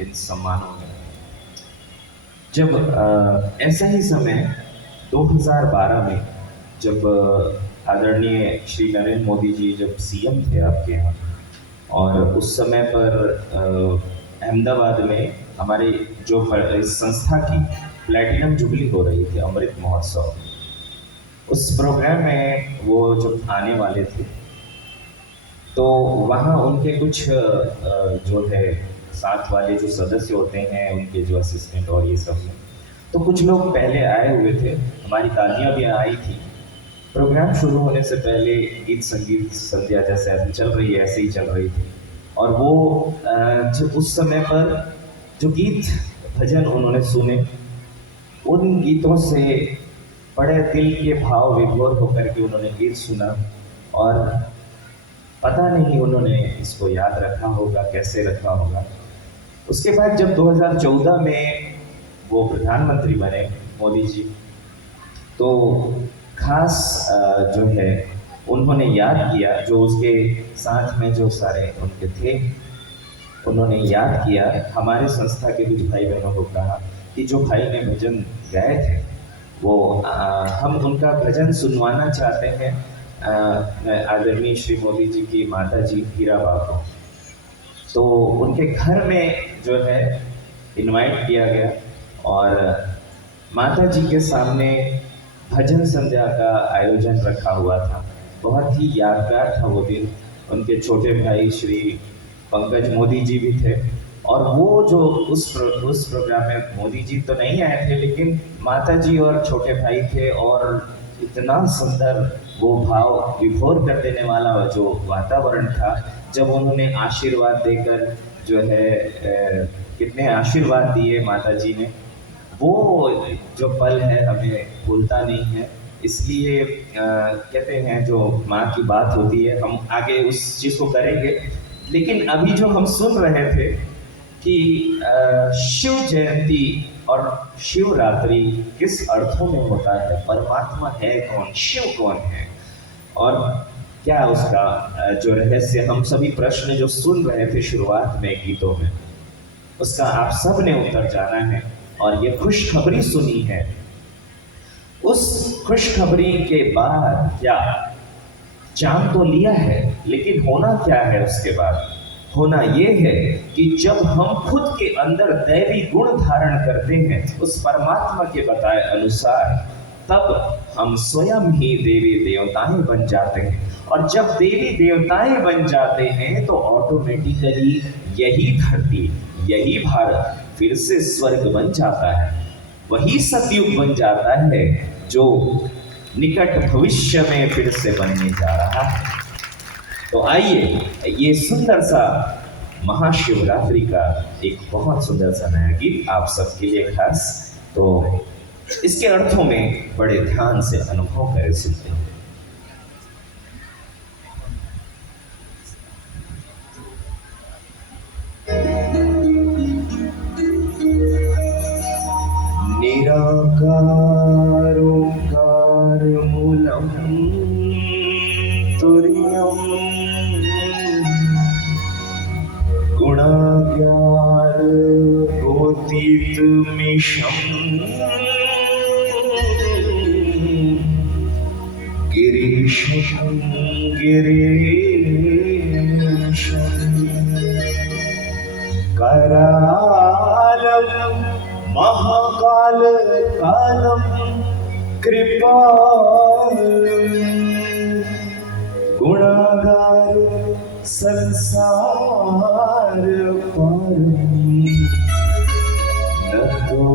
इन सम्मानों में। जब ऐसा ही समय 2012 में जब आदरणीय श्री नरेंद्र मोदी जी जब सीएम थे आपके यहाँ, और उस समय पर अहमदाबाद में हमारे जो इस संस्था की प्लैटिनम जुबली हो रही थी, अमृत महोत्सव, उस प्रोग्राम में वो जब आने वाले थे तो वहाँ उनके कुछ जो है साथ वाले जो सदस्य होते हैं, उनके जो असिस्टेंट और ये सब हैं, तो कुछ लोग पहले आए हुए थे, हमारी तालियां भी आई थी। प्रोग्राम शुरू होने से पहले गीत संगीत संध्या जैसे अभी चल रही है ऐसे ही चल रही थी, और वो जो उस समय पर जो गीत भजन उन्होंने सुने, उन गीतों से बड़े दिल के भाव विभोर होकर के उन्होंने गीत सुना, और पता नहीं उन्होंने इसको याद रखा होगा, कैसे रखा होगा। उसके बाद जब 2014 में वो प्रधानमंत्री बने मोदी जी, तो खास जो है उन्होंने याद किया, जो उसके साथ में जो सारे उनके थे, उन्होंने याद किया हमारे संस्था के कुछ भाई बहनों को कहा कि जो भाई ने भजन गाए थे वो हम उनका भजन सुनवाना चाहते हैं आदरणीय श्री मोदी जी की माता जी हीराबा को। तो उनके घर में जो है इनवाइट किया गया, और माता जी के सामने भजन संध्या का आयोजन रखा हुआ था। बहुत ही यादगार था वो दिन। उनके छोटे भाई श्री पंकज मोदी जी भी थे, और वो जो उस प्रोग्राम में मोदी जी तो नहीं आए थे, लेकिन माता जी और छोटे भाई थे, और इतना सुंदर वो भाव विभोर कर देने वाला जो वातावरण था, जब उन्होंने आशीर्वाद देकर जो है कितने आशीर्वाद दिए माता जी ने, वो जो पल है हमें भूलता नहीं है। इसलिए कहते हैं जो माँ की बात होती है, हम आगे उस चीज़ को करेंगे। लेकिन अभी जो हम सुन रहे थे कि शिव जयंती और शिवरात्रि किस अर्थों में होता है, परमात्मा है कौन, शिव कौन है, और क्या उसका जो रहस्य, हम सभी प्रश्न जो सुन रहे थे शुरुआत में गीतों में, उसका आप सब ने उत्तर जाना है और ये खुशखबरी सुनी है। उस खुशखबरी के बाद क्या जान तो लिया है, लेकिन होना क्या है उसके बाद? होना ये है कि जब हम खुद के अंदर दैवी गुण धारण करते हैं उस परमात्मा के बताए अनुसार, तब हम स्वयं ही देवी देवताएं बन जाते हैं। और जब देवी देवताएं बन जाते हैं तो ऑटोमेटिकली यही धरती, यही भारत फिर से स्वर्ग बन जाता है, वही सतयुग बन जाता है जो निकट भविष्य में फिर से बनने जा रहा है। तो आइए ये सुंदर सा महाशिवरात्रि का एक बहुत सुंदर सा नया गीत आप सबके लिए खास, तो इसके अर्थों में बड़े ध्यान से अनुभव करें, सुनते हैं। निराकारोकार मूलम तुर्यम गुणाज्ञान गोतीत मिशम गिरीशम गिरीशम करालम महाकाल कालम कृपालम गुणागार संसार पारम नतो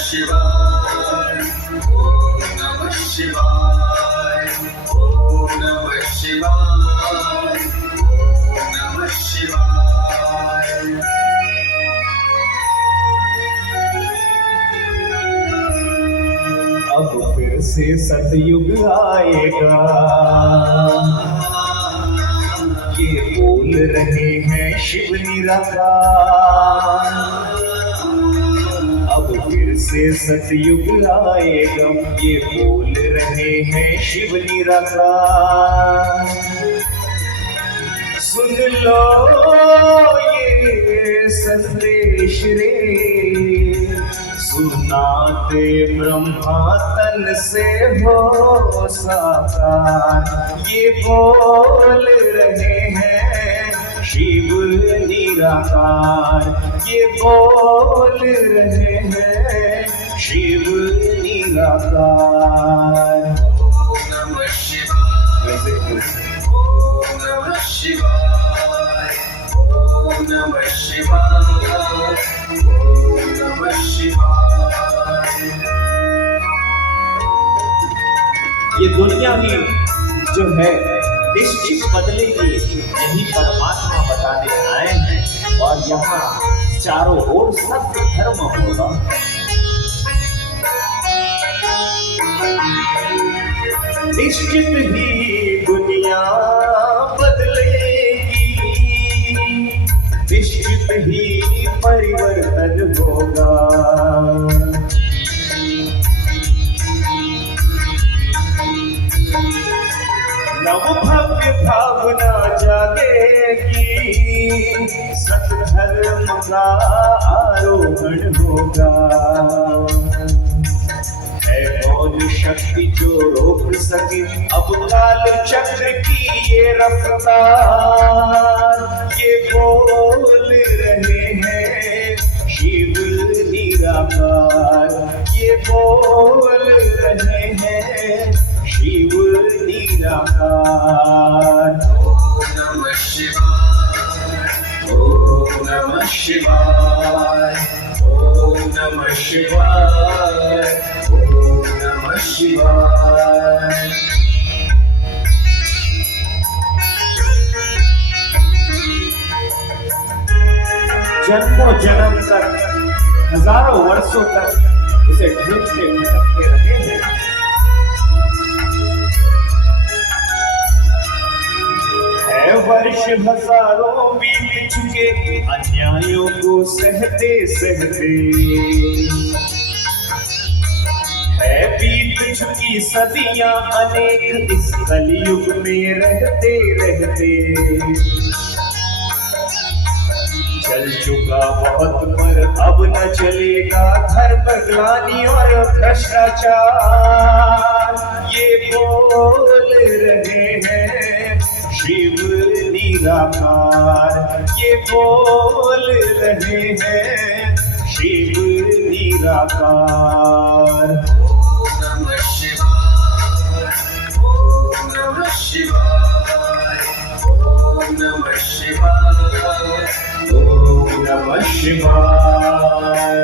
शिवाय, ओम नमः शिवाय, ओम नमः शिवाय, ओम नमः शिवाय। अब फिर से सतयुग आएगा, ये बोल रहे हैं शिव निराकार। अब फिर से सतयुग आएगा, ये बोल रहे हैं शिव निराकार। सुन लो ये संदेश रे, सुनाते ब्रह्मा तन से हो साकार। ये बोल रहे हैं शिव निराकार, ये बोल रहे हैं शिव निराकार। ओम नमः शिवाय, ओम नमः शिवाय, ओम नमः शिवाय, ओम नमः शिवाय। ये दुनिया ही जो है निश्चित बदलेगी, यही परमात्मा बताने आए हैं। और यहाँ चारों ओर सत्य धर्म होगा। निश्चित ही दुनिया बदलेगी, निश्चित ही परिवर्तन होगा। नव भव्य भावना जागेगी, सतधर्म का आरोहण होगा। है कौन शक्ति जो रोक सके अब काल चक्र की ये रफ्तार। ये बोल रहे हैं शिव निराकार, ये बोल रहे हैं शिव निराकार। ओम नमः शिवाय, ओम नमः शिवाय, ओम नमः शिवाय, ओम नमः शिवाय। जन्मों जन्म तक, हजारों वर्षों तक उसे ढूंढते भटकते रहे हैं। है वर्ष हजारों बीत चुके अन्यायों को सहते सहते। है बीत चुकी सदियां अनेक इस कलयुग में रहते रहते। चल चुका बहुत पर अब न चलेगा धर्म ग्लानि और भ्रष्टाचार। ये बोल रहे हैं शिव निराकार, ये बोल रहे हैं शिव निराकार। ओम नमः शिवाय, ओम नमः शिवाय, ओम नमः शिवाय, ओम नमः शिवाय।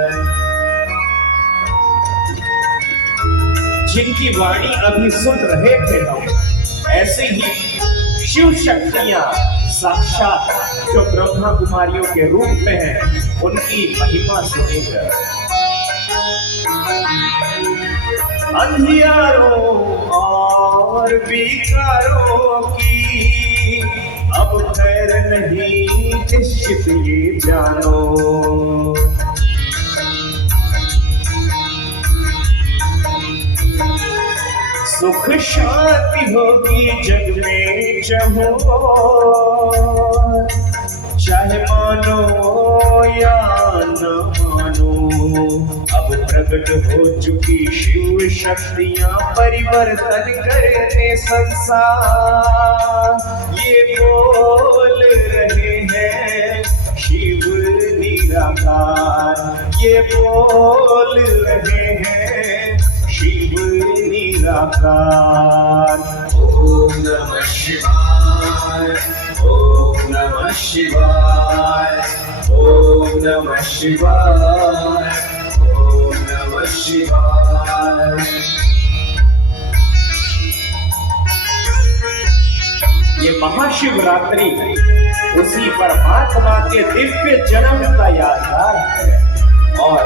जिनकी वाणी अभी सुन रहे थे हम, ऐसे ही शिव शक्तियां साक्षात जो ब्रह्मा कुमारियों के रूप में हैं, उनकी महिमा सुनेगा। अंधियारों और विकारों की अब खैर नहीं निश्चित ये जानो। सुख शांति होगी जग में चहुओर, चाहे मानो या न मानो। अब प्रकट हो चुकी शिव शक्तियां परिवर्तन करते संसार। ये बोल रहे हैं शिव निराकार, ये बोल रहे हैं शिव निराकार। ओम नमः शिवाय, ओम नमः शिवाय, ओम नमः शिवाय, ओम नमः शिवाय। ये महाशिवरात्रि उसी परमात्मा के दिव्य जन्म का यादगार है। और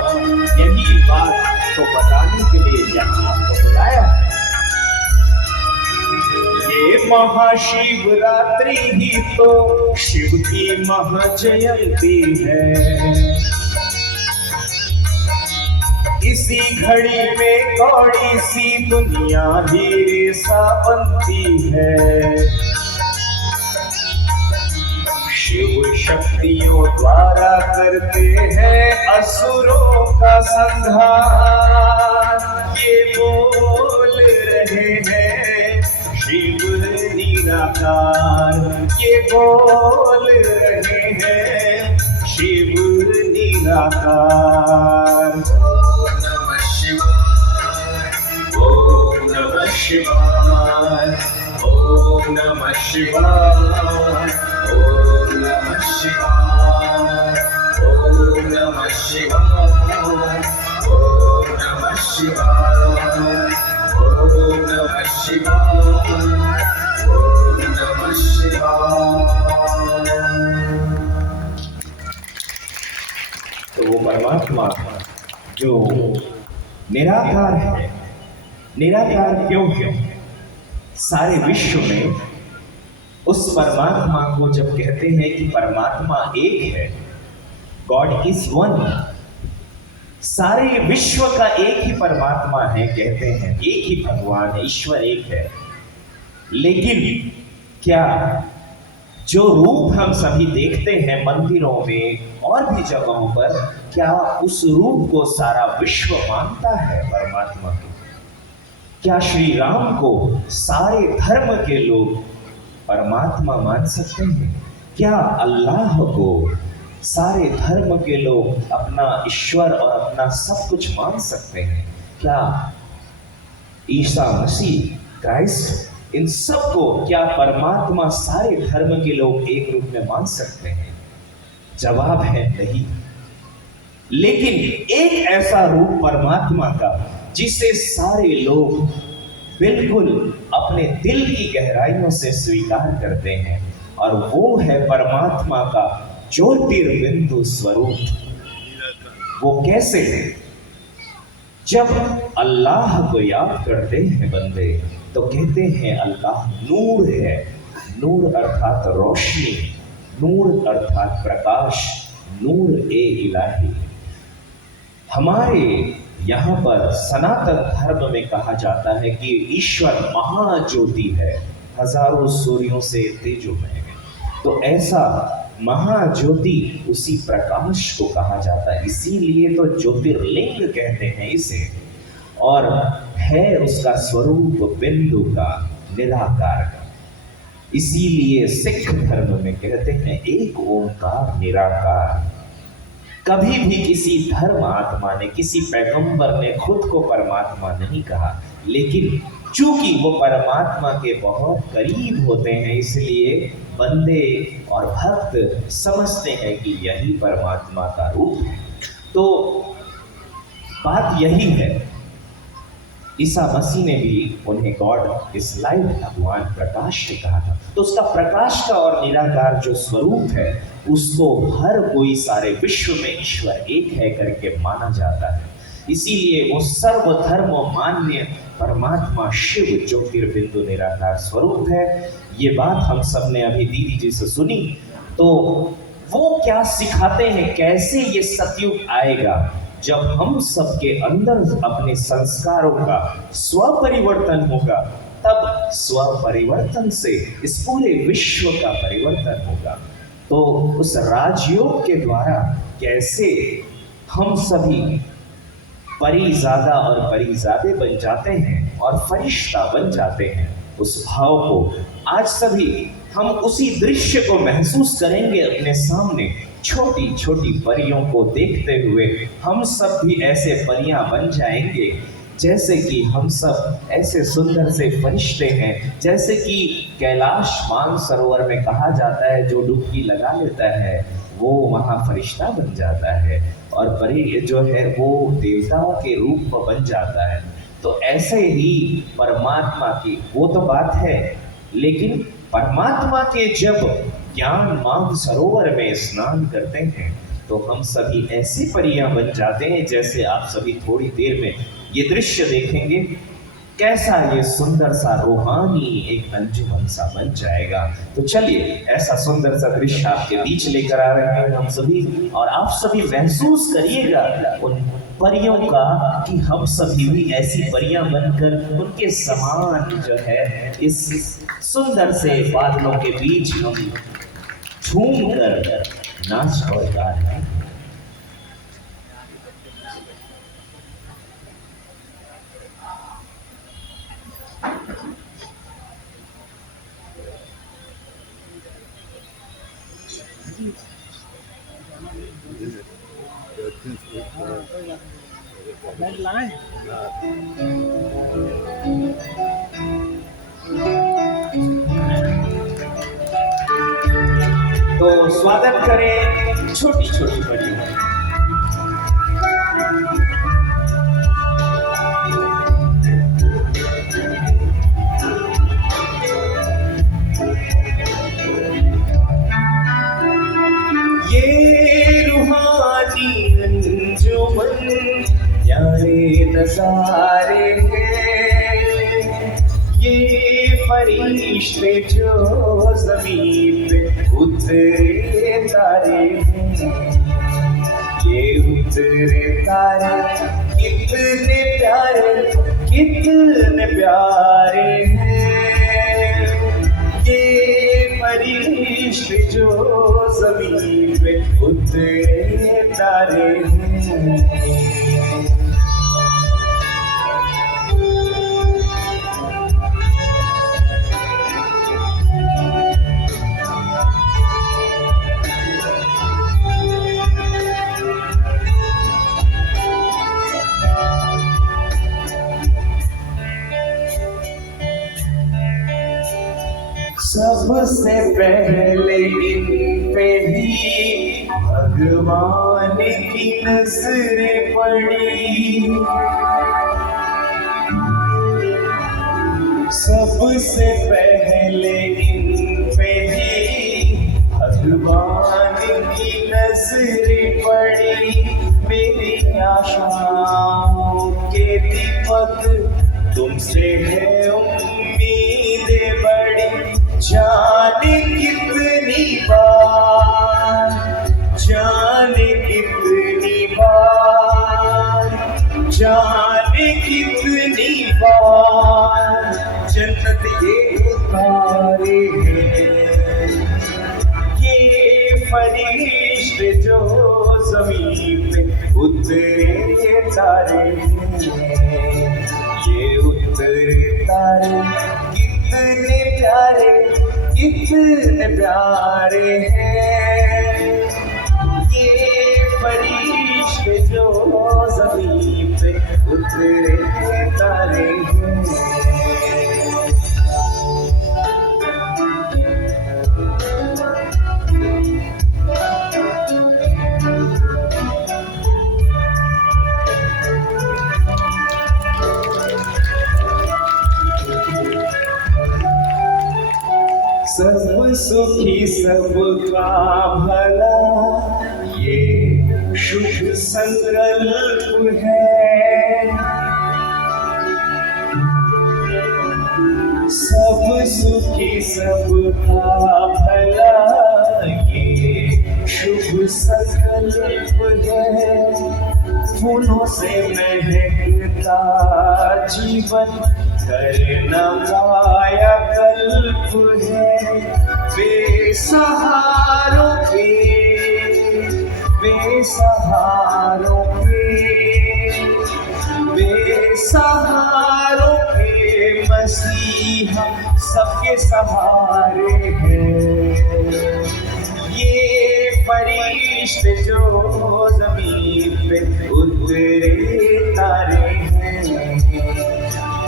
यही बात को बताने के लिए यहाँ आपको बुलाया है। ये महाशिवरात्रि ही तो शिव की महाजयंती है। इसी घड़ी में कौड़ी सी दुनिया हीरे सा बनती है। शिव शक्तियों द्वारा करते हैं असुरों का संहार। ये बोल रहे हैं शिव निराकार, ये बोल रहे हैं शिव निराकार। ओम नमः शिवाय, ओम नमः शिवाय, ओम नमः शिवाय, ओम नमः शिवाय, ओम नमः शिवाय, ओम नमः शिवाय, ओम नमः शिवाय, ओम नमः शिवाय। तो वो परमात्मा जो निराकार है, निराकार क्यों है? सारे विश्व में उस परमात्मा को जब कहते हैं कि परमात्मा एक है, गॉड इज वन, सारे विश्व का एक ही परमात्मा है, कहते हैं एक ही भगवान है, ईश्वर एक है। लेकिन क्या जो रूप हम सभी देखते हैं मंदिरों में और भी जगहों पर, क्या उस रूप को सारा विश्व मानता है परमात्मा को? क्या श्री राम को सारे धर्म के लोग परमात्मा मान सकते हैं? क्या अल्लाह को सारे धर्म के लोग अपना ईश्वर और अपना सब कुछ मान सकते हैं? क्या ईसा मसीह, क्राइस्ट, इन सबको क्या परमात्मा सारे धर्म के लोग एक रूप में मान सकते हैं? जवाब है नहीं। लेकिन एक ऐसा रूप परमात्मा का जिसे सारे लोग बिल्कुल अपने दिल की गहराइयों से स्वीकार करते हैं, और वो है परमात्मा का ज्योतिर्बिंदु स्वरूप। वो कैसे है? जब अल्लाह को याद करते हैं बंदे तो कहते हैं अल्लाह नूर है। नूर अर्थात रोशनी, नूर अर्थात प्रकाश, नूर ए इलाही। हमारे यहाँ पर सनातन धर्म में कहा जाता है कि ईश्वर महाज्योति है, हजारों सूर्यों से तेजोमय है। तो ऐसा महाज्योति, उसी प्रकाश को कहा जाता है, इसीलिए तो ज्योतिर्लिंग कहते हैं इसे। और है उसका स्वरूप बिंदु का, निराकार का। इसीलिए सिख धर्म में कहते हैं एक ओंकार निराकार। कभी भी किसी धर्म आत्मा ने, किसी पैगंबर ने खुद को परमात्मा नहीं कहा, लेकिन चूंकि वो परमात्मा के बहुत करीब होते हैं, इसलिए बंदे और भक्त समझते हैं कि यही परमात्मा का रूप है। तो बात यही है, ईसा मसीह ने भी उन्हें गॉड इज लाइट, भगवान प्रकाश ने कहा था। तो उसका प्रकाश का और निराकार जो स्वरूप है, उसको हर कोई सारे विश्व में ईश्वर एक है करके माना जाता है। इसीलिए वो सर्वधर्म मान्य परमात्मा शिव ज्योतिर्बिंदु निराकार स्वरूप है। ये बात हम सब ने अभी दीदी जी से सुनी। तो वो क्या सिखाते हैं, कैसे ये सतयुग आएगा जब हम सबके अंदर अपने संस्कारों का स्वपरिवर्तन होगा, तब स्वपरिवर्तन से इस पूरे विश्व का परिवर्तन होगा। तो उस राजयोग के द्वारा कैसे हम सभी परिज़ादा और परिज़ादे बन जाते हैं और फरिश्ता बन जाते हैं, उस भाव को आज सभी हम उसी दृश्य को महसूस करेंगे अपने सामने। छोटी छोटी परियों को देखते हुए हम सब भी ऐसे परियां बन जाएंगे, जैसे कि हम सब ऐसे सुंदर से फरिश्ते हैं। जैसे कि कैलाश मानसरोवर में कहा जाता है, जो डुबकी लगा लेता है वो वहाँ फरिश्ता बन जाता है, और परी जो है वो देवताओं के रूप में बन जाता है। तो ऐसे ही परमात्मा की वो तो बात है, लेकिन परमात्मा के जब ज्ञान मानसरोवर में स्नान करते हैं तो हम सभी ऐसे परियां बन जाते हैं, जैसे आप सभी थोड़ी देर में ये दृश्य देखेंगे। कैसा ये सुंदर सा रूहानी एक अंजुमन सा बन जाएगा। तो चलिए ऐसा सुंदर सा दृश्य आपके बीच लेकर आ रहे हैं हम सभी, और आप सभी महसूस करिएगा उन परियों का कि हम सभी भी ऐसी परियां बनकर उनके समान जो है इस सुंदर से बादलों के बीच हम झूम कर नाच और गा रहे हैं। तो स्वागत करें छोटी छोटी परियों। ये रूहानी अंजुमन प्यारे नजारे हैं, ये फरिश्ते जो ज़मीन पे उतरे तारे हैं, ये उतरे तारे कितने प्यारे हैं, ये फरिश्ते जो ज़मीन पे उतरे तारे हैं। सबसे पहले इन पे ही भगवान की नजरें पड़ी, सबसे पहले इन पे ही भगवान की नजरें पड़ी। मेरी आशाओं के दीपक तुमसे है उम्मीदें बड़ी, जाने कितनी बार, जाने कितनी बार, जाने कितनी बार जन्नत ये उतारे हैं, ये फरिश्ते जो ज़मीन पे उतरे तारे हैं, ये उतरे तारे कितने प्यारे हैं, ये फरिश्ते जो ज़मीन पे उतरे तारे हैं। सब सुखी सबका भला ये शुभ संकल्प है, सब सुखी सबका भला ये शुभ संकल्प है। फूलों से महकता जीवन करना काया कल्प है, बेसहारों के मसीहा सबके सहारे हैं, ये फरिश्ते जो ज़मीन पे उतरे तारे हैं,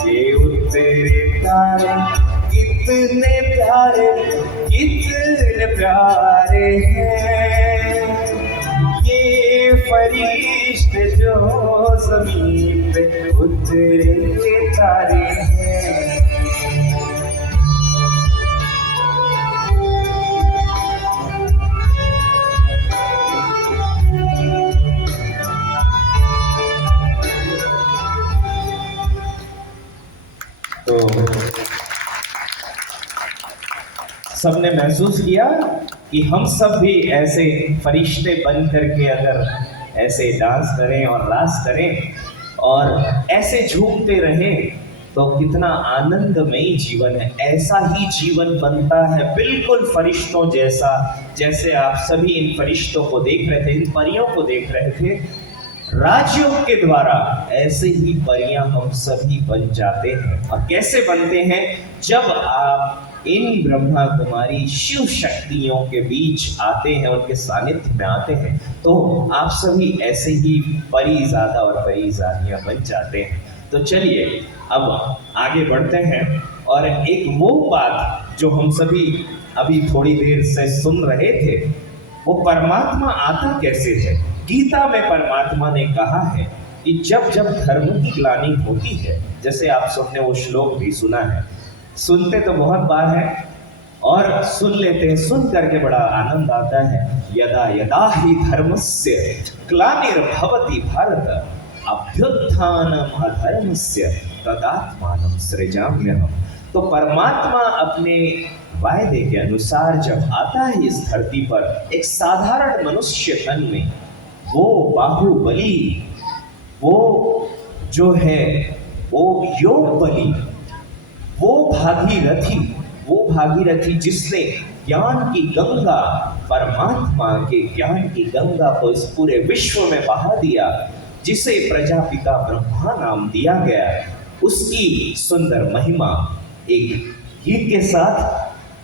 ये उतरे तारे कितने प्यारे हैं, ये फरिश्ते जो ज़मीन पे उतरे तारे हैं। सबने महसूस किया कि हम सब भी ऐसे फरिश्ते बन करके अगर ऐसे डांस करें और रास करें और ऐसे झूमते रहें तो कितना आनंदमयी जीवन है। ऐसा ही जीवन बनता है बिल्कुल फरिश्तों जैसा, जैसे आप सभी इन फरिश्तों को देख रहे थे, इन परियों को देख रहे थे। राजयोग के द्वारा ऐसे ही परियां हम सभी बन जाते हैं। और कैसे बनते हैं? जब आप इन ब्रह्मा कुमारी शिव शक्तियों के बीच आते हैं, उनके सानिध्य में आते हैं, तो आप सभी ऐसे ही परिज़ादा और परिज़ादियां बन जाते हैं। तो चलिए अब आगे बढ़ते हैं और एक वो बात जो हम सभी अभी थोड़ी देर से सुन रहे थे, वो परमात्मा आता कैसे है। गीता में परमात्मा ने कहा है कि जब जब धर्म की ग्लानि होती है, जैसे आप सबने वो श्लोक भी सुना है, सुनते तो बहुत बार है और सुन लेते हैं, सुन करके बड़ा आनंद आता है। यदा यदा ही धर्मस्य ग्लानिर्भवति भारत अभ्युत्थानम अधर्मस्य तदात्मानं सृजाम्यहम्। तो परमात्मा अपने वायदे के अनुसार जब आता है इस धरती पर एक साधारण मनुष्य तन में, वो बाहुबली, वो जो है वो योग बली, वो भागीरथी जिसने ज्ञान की गंगा, परमात्मा के ज्ञान की गंगा को इस पूरे विश्व में बहा दिया, जिसे प्रजापिता ब्रह्मा नाम दिया गया, उसकी सुंदर महिमा एक गीत के साथ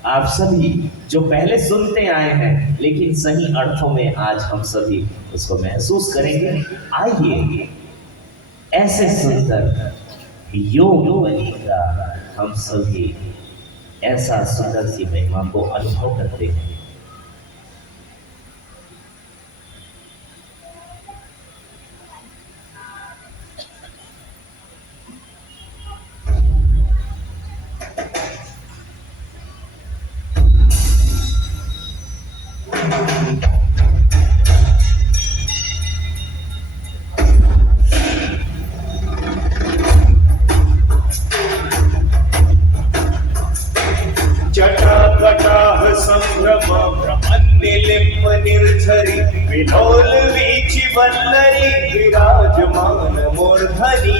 आप सभी जो पहले सुनते आए हैं, लेकिन सही अर्थों में आज हम सभी उसको महसूस करेंगे। आइए ऐसे सुंदर योग बली का हम सभी ऐसा सुंदर सी महिमा को अनुभव करते हैं। निर्झरी विलोल वीचि वल्लरी विराजमान मूर्धनि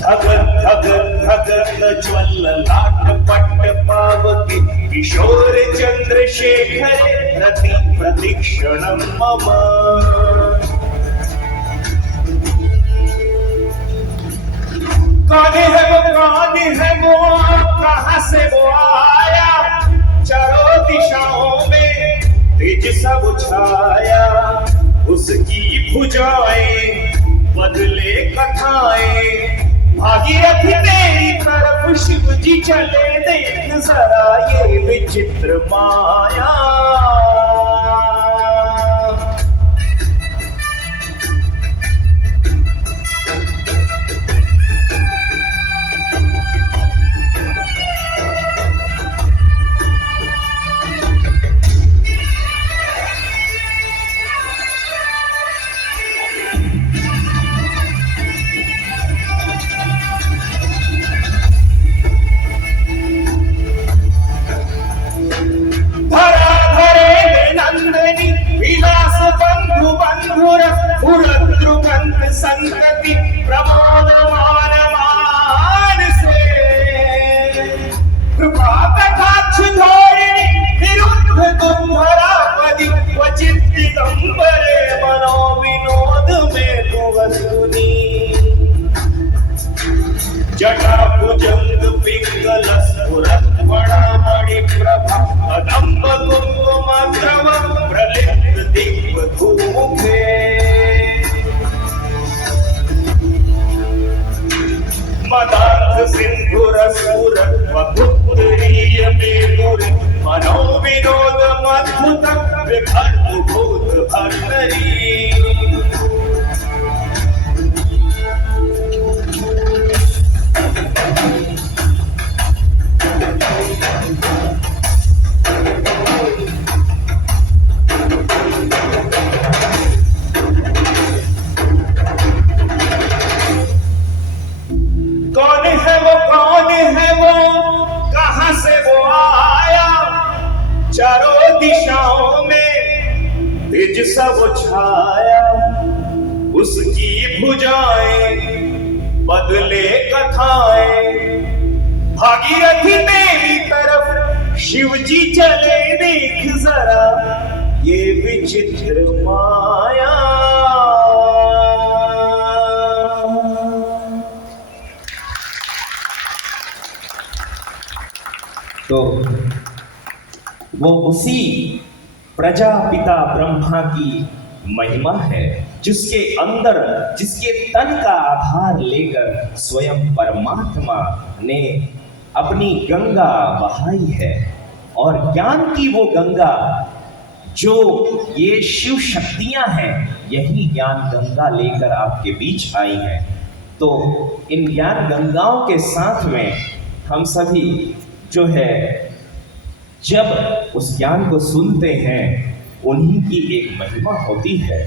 धगत धगत धगत ज्वललाट पट्ट पावकी किशोर चंद्रशेखर रति प्रतीक्षणं मम। कौन है वो कहाँ से वो आया, चारों दिशाओं में तेज सब छाया, उसकी भुजाएं बदले कथाएं, भागीरथी तेरी तरफ शिव जी चले, देख जरा ये विचित्र माया। संगति प्रमोदमान मान से कृपा कटाक्ष धोरिणी निरुद्ध तुम्भरापदि क्वचित् दिगंबरे मनो विनोद में कुवसुनी जटा भुजंग पिंगल स्फुरत् वणामणि प्रभा कदम्ब कुंकुम द्रव प्रलिप्त दिव्य धूमुखे मदार्थ सिंधुर सुर वधुत्तरीय मेरुर मनो विनोद मद्भुत विभर्त भूत भर्तरी। कौन है वो चारों दिशाओं में तेज सा वो छाया, उसकी भुजाएं बदले कथाएं। भागीरथी तेरी तरफ शिव जी चले, देख जरा ये विचित्र माया। तो वो उसी प्रजापिता ब्रह्मा की महिमा है, जिसके अंदर, जिसके तन का आधार लेकर स्वयं परमात्मा ने अपनी गंगा बहाई है। और ज्ञान की वो गंगा जो ये शिव शक्तियां हैं, यही ज्ञान गंगा लेकर आपके बीच आई हैं। तो इन ज्ञान गंगाओं के साथ में हम सभी जो है, जब उस ज्ञान को सुनते हैं, उन्हीं की एक महिमा होती है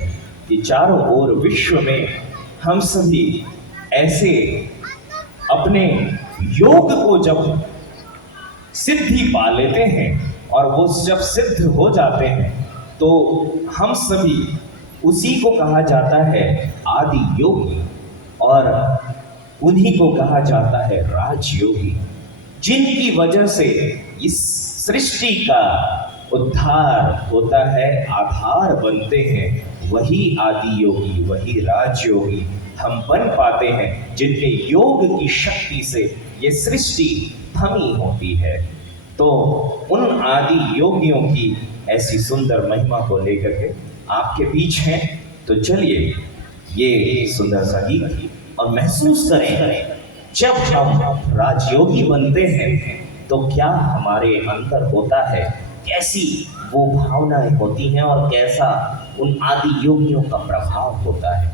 कि चारों ओर विश्व में हम सभी ऐसे अपने योग को जब सिद्धि पा लेते हैं और वो जब सिद्ध हो जाते हैं, तो हम सभी, उसी को कहा जाता है आदि योगी, और उन्हीं को कहा जाता है राजयोगी, जिनकी वजह से इस सृष्टि का उद्धार होता है, आधार बनते हैं। वही आदि योगी, वही राजयोगी हम बन पाते हैं, जिनके योग की शक्ति से ये सृष्टि थमी होती है। तो उन आदि योगियों की ऐसी सुंदर महिमा को लेकर के आपके बीच हैं। तो चलिए ये सुंदर सा गीत और महसूस करें, जब हम राजयोगी बनते हैं तो क्या हमारे अंदर होता है, कैसी वो भावनाएं होती हैं और कैसा उन आदि योगियों का प्रभाव होता है।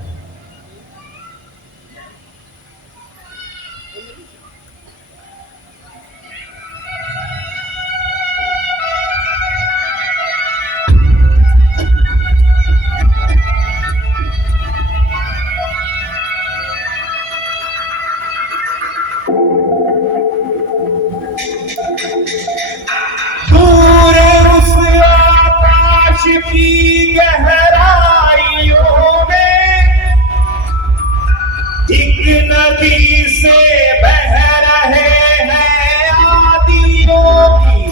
की गहराइयों में एक नदी से बह रहे हैं आदि योगी।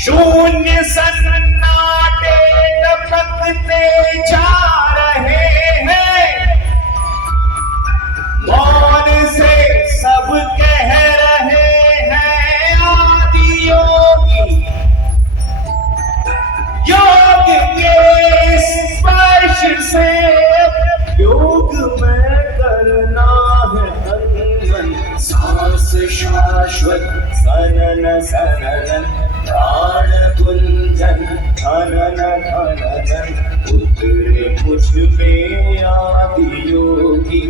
शून्य सन्नाटे टपकते जा रहे हैं, मौन से सब कह रहे हैं आदि योगी। योग के स्पर्श से योग में करना है तन, सांस शाश्वत सनन सनन, प्राण गुंजन धनन धनन, उतरे मुझ में आदि योगी।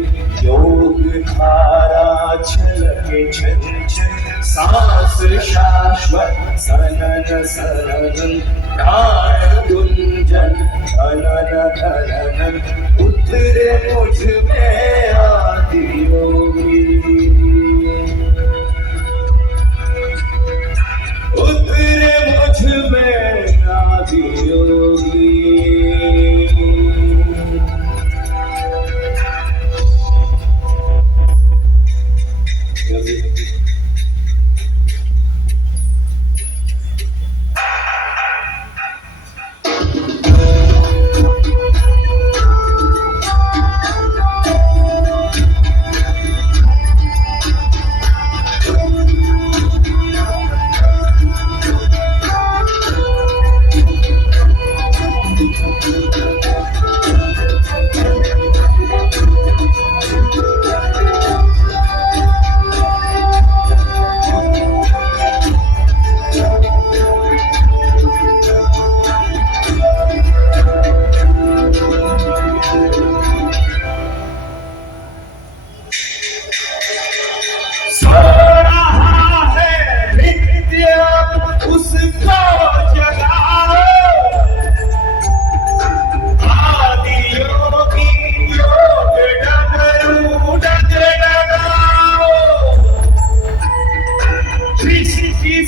योग धारा छलके छन छन, सांस शाश्वत सनन सनन, प्राण गुंजन धनन धनन, उतरे मुझ में आदि योगी। उतरे मुझ में आदि योगी।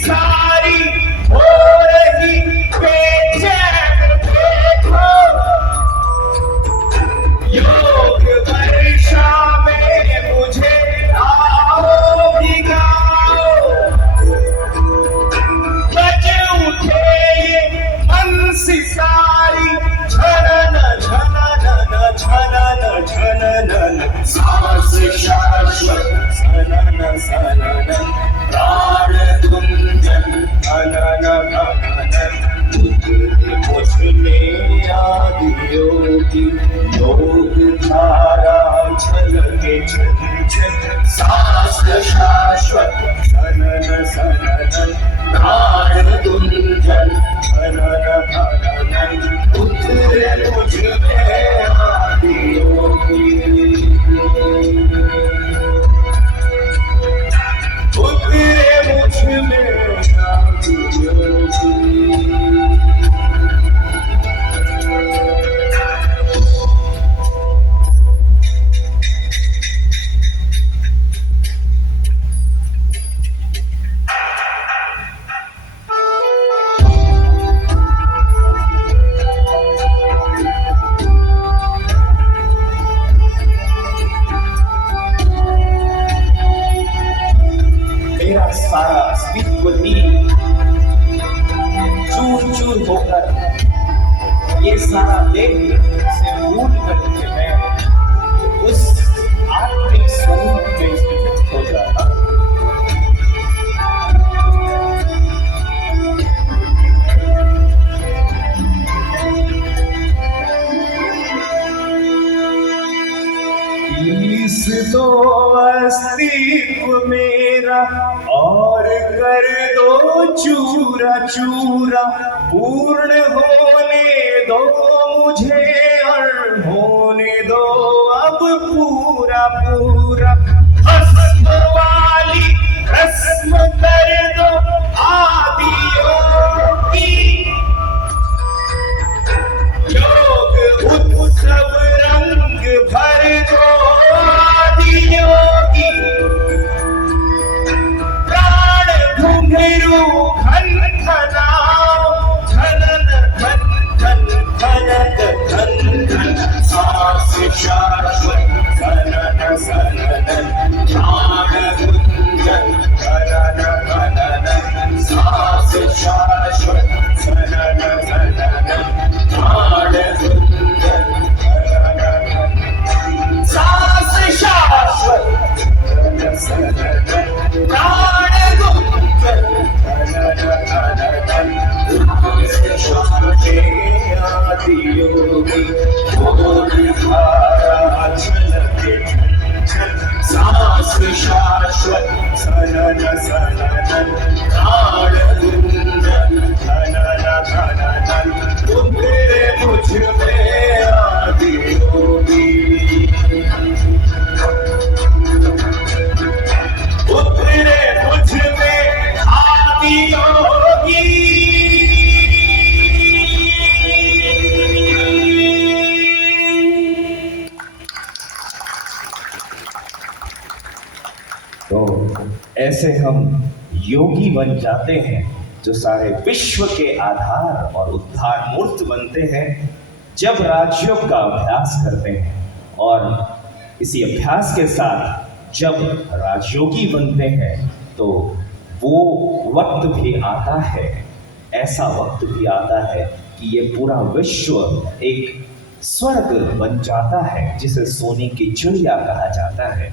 सारी हो रही बेचैन देखो, योग वर्षा में मुझे आओ भिगाओ, बज उठे ये मन सिसारी, झनन झनन झनन झनन, सांस शाश्वत सनन सनन, प्राण गुंजन अनन अनन, मुझ में आदि योगी, योग धारा छलके छन, सांस शाश्वत सनन सनन, प्राण गुंजन अनन अनन, उतरे मुझ में आदि योगी, उतरे मुझ में आदि योगी। मेरा सारा अस्तित्व ही चूर चूर होकर, ये सारा देह से भूल करके मैं उस आत्मिक स्वरूप में स्थित हो जाता। इस दो अस्तित्व मेरा और कर दो चूरा चूरा, पूर्ण होने दो मुझे और होने दो अब पूरा पूरा, भस्म वाली रस्म कर दो आदियों की, योग उत्सव रंग भर दो आदियों की, प्राण घुंघरू खन खनाओ, खनन खन खन खनक खन खन, सांस शाश्वत सनन सनन, प्राण गुंजन खनन खनन, सांस शाश्वत सनन सनन, प्राण गुंजन खनन खनन, सांस शाश्वत सनन सनन, प्राण गुंजन खनन खनन, आदि योगी, योग धारा छलके छन छन, सांस शाश्वत सनन सनन, प्राण गुंजन खनन खनन, उतरे मुझ में आदि योगी, उतरे मुझ में आदि योगी। तो ऐसे हम योगी बन जाते हैं जो सारे विश्व के आधार और उद्धार मूर्त बनते हैं जब राजयोग का अभ्यास करते हैं। और इसी अभ्यास के साथ जब राजयोगी बनते हैं तो वो वक्त भी आता है, ऐसा वक्त भी आता है कि ये पूरा विश्व एक स्वर्ग बन जाता है जिसे सोने की चिड़िया कहा जाता है।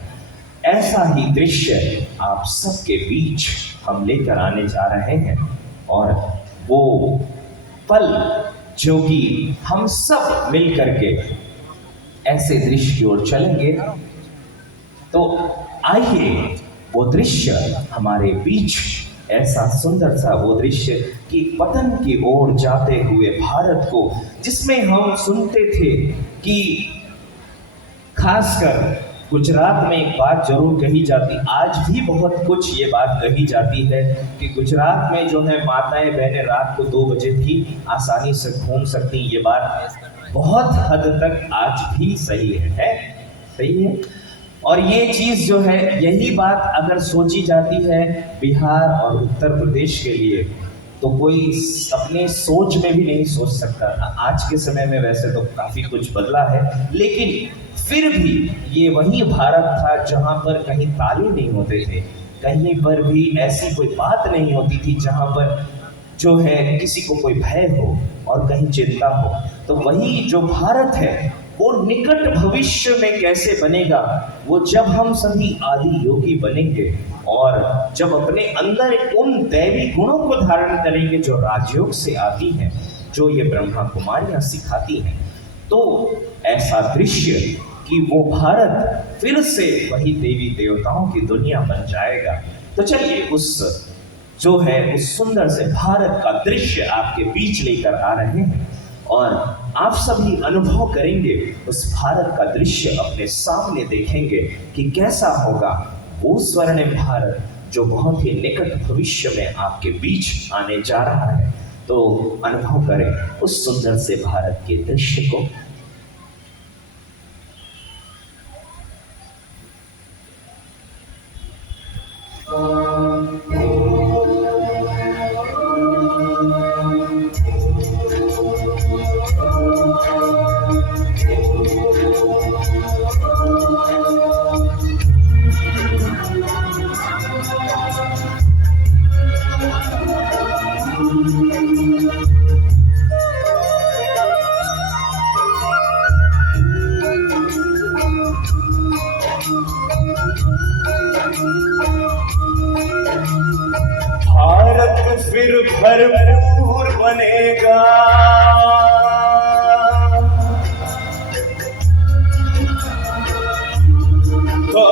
ऐसा ही दृश्य आप सबके बीच हम लेकर आने जा रहे हैं और वो पल जो कि हम सब मिल करके ऐसे दृश्य की ओर चलेंगे। तो आइए वो दृश्य हमारे बीच, ऐसा सुंदर सा वो दृश्य कि पतन की ओर जाते हुए भारत को, जिसमें हम सुनते थे कि खासकर गुजरात में एक बात जरूर कही जाती, आज भी बहुत कुछ ये बात कही जाती है कि गुजरात में जो है माताएं बहनें रात को 2 बजे भी आसानी से घूम सकती। ये बात बहुत हद तक आज भी सही है सही है। और ये चीज़ जो है, यही बात अगर सोची जाती है बिहार और उत्तर प्रदेश के लिए, तो कोई अपने सोच में भी नहीं सोच सकता था। आज के समय में वैसे तो काफी कुछ बदला है, लेकिन फिर भी ये वही भारत था जहां पर कहीं ताले नहीं होते थे, कहीं पर भी ऐसी कोई बात नहीं होती थी जहां पर जो है किसी को कोई भय हो और कहीं चिंता हो। तो वही जो भारत है वो निकट भविष्य में कैसे बनेगा, वो जब हम सभी आदि योगी बनेंगे और जब अपने अंदर उन दैवी गुणों को धारण करेंगे जो राजयोग से आती हैं, जो ये ब्रह्मा कुमारियां सिखाती हैं, तो ऐसा दृश्य कि वो भारत फिर से वही देवी देवताओं की दुनिया बन जाएगा। तो चलिए उस जो है उस सुंदर से भारत का दृश्य आपके बीच लेकर आ रहे हैं और आप सभी अनुभव करेंगे, उस भारत का दृश्य अपने सामने देखेंगे कि कैसा होगा वो स्वर्णिम भारत जो बहुत ही निकट भविष्य में आपके बीच आने जा रहा है। तो अनुभव करें उस सुंदर से भारत के दृश्य को। भारत फिर भरपूर बनेगा, तो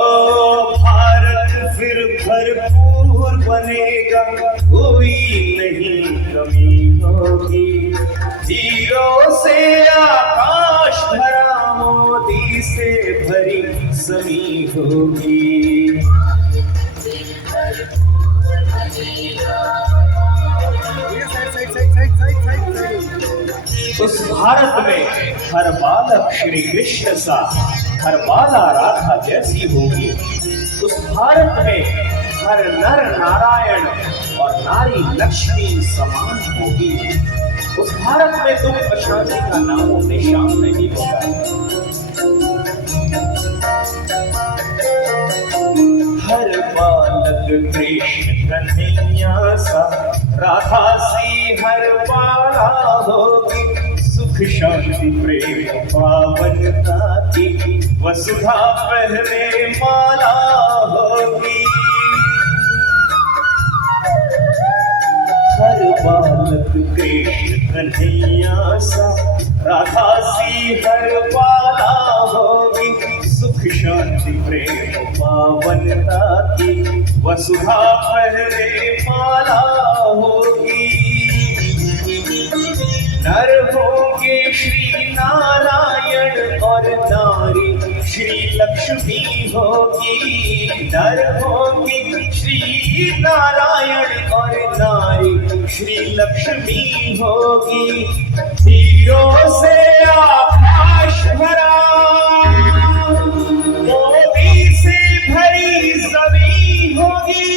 भारत फिर भरपूर बनेगा, कोई नहीं कमी होगी। हीरों से आकाश भरा, मोती से भरी जमी होगी। उस भारत में हर बालक श्री कृष्ण सा, हर बाला राधा जैसी होगी। उस भारत में हर नर नारायण और नारी लक्ष्मी समान होगी। उस भारत में दुख अशांति का नामो निशान नहीं होगा। हर बालक कृष्ण कन्हैया सा, राधा सी हर बाला होगी। सुख शांति प्रेम पावनता की वसुधा पहले माला होगी। हर बालक कृष्ण कन्हैया सा, राधा सी हर बाला होगी। सुख शांति प्रेम पावनता की वसुधा पहले माला होगी। नर होंगे श्री नारायण और नारी श्री लक्ष्मी होगी। नर होंगे श्री नारायण और नारी श्री लक्ष्मी होगी। हीरों से आकाश भरा, मोती से भरी जमीन होगी।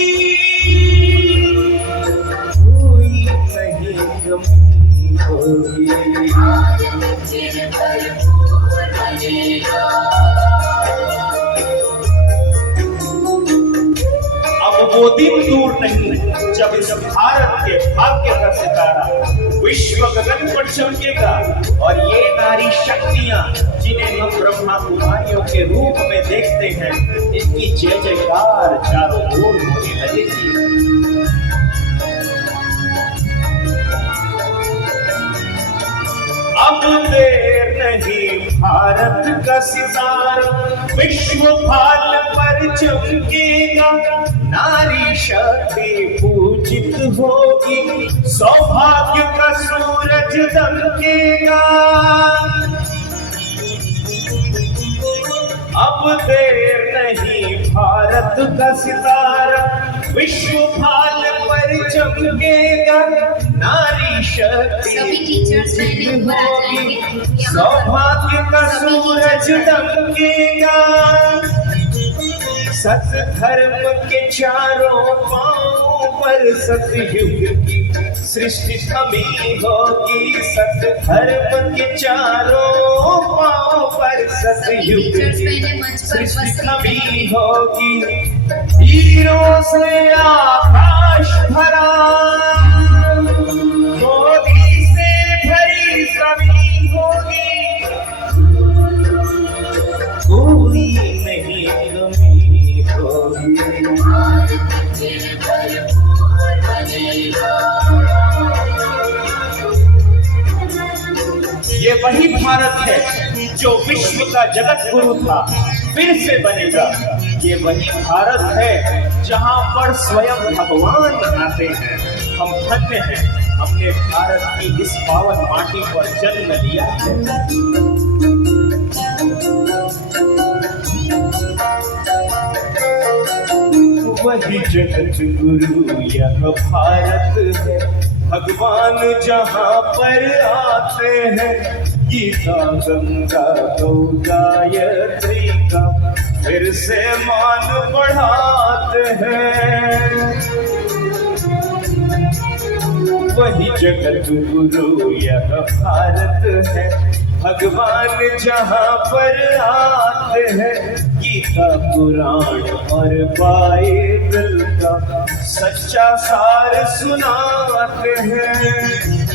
कोई नहीं कमी होगी। अब वो दिन दूर नहीं जब इस भारत के भाग्य का सितारा विश्व गगन पर चमकेगा और ये नारी शक्तियां जिन्हें हम ब्रह्मा कुमारियों के रूप में देखते हैं, इनकी जय जयकार चारों ओर होने लगेगी। अब देर नहीं, भारत का सितारा विश्व भाल पर चमकेगा। नारी शक्ति पूजित होगी, सौभाग्य का सूरज दमकेगा। अब देर नहीं, भारत का सितारा विश्व भाल पर चमकेगा। नारी शक्ति सभी टीचर्स लाइन ऊपर आ जाएंगे। सौभाग्य का सूरज दमकेगा। सत धर्म के चारों पांव पर सतयुग की सृष्टि थमी होगी, सत धर्म के चारों पांव पर सतयुग की सृष्टि थमी होगी। हीरों से आकाश भरा, मोदी से भरी जमीन होगी, कोई नहीं कमी होगी। ये वही भारत है जो विश्व का जगत गुरु था, फिर से बनेगा। ये वही भारत है जहां पर स्वयं भगवान आते हैं। हम धन्य हैं, हमने भारत की इस पावन माटी पर जन्म लिया है। वही जगत गुरु यह भारत है, भगवान जहाँ पर आते हैं। गीता गंगा गौ गायत्री का फिर से मान बढ़ाते हैं। वही जगत गुरु यह भारत है, भगवान जहाँ पर आते हैं। गीता पुराण और बाइबल का सच्चा सार सुनाते हैं।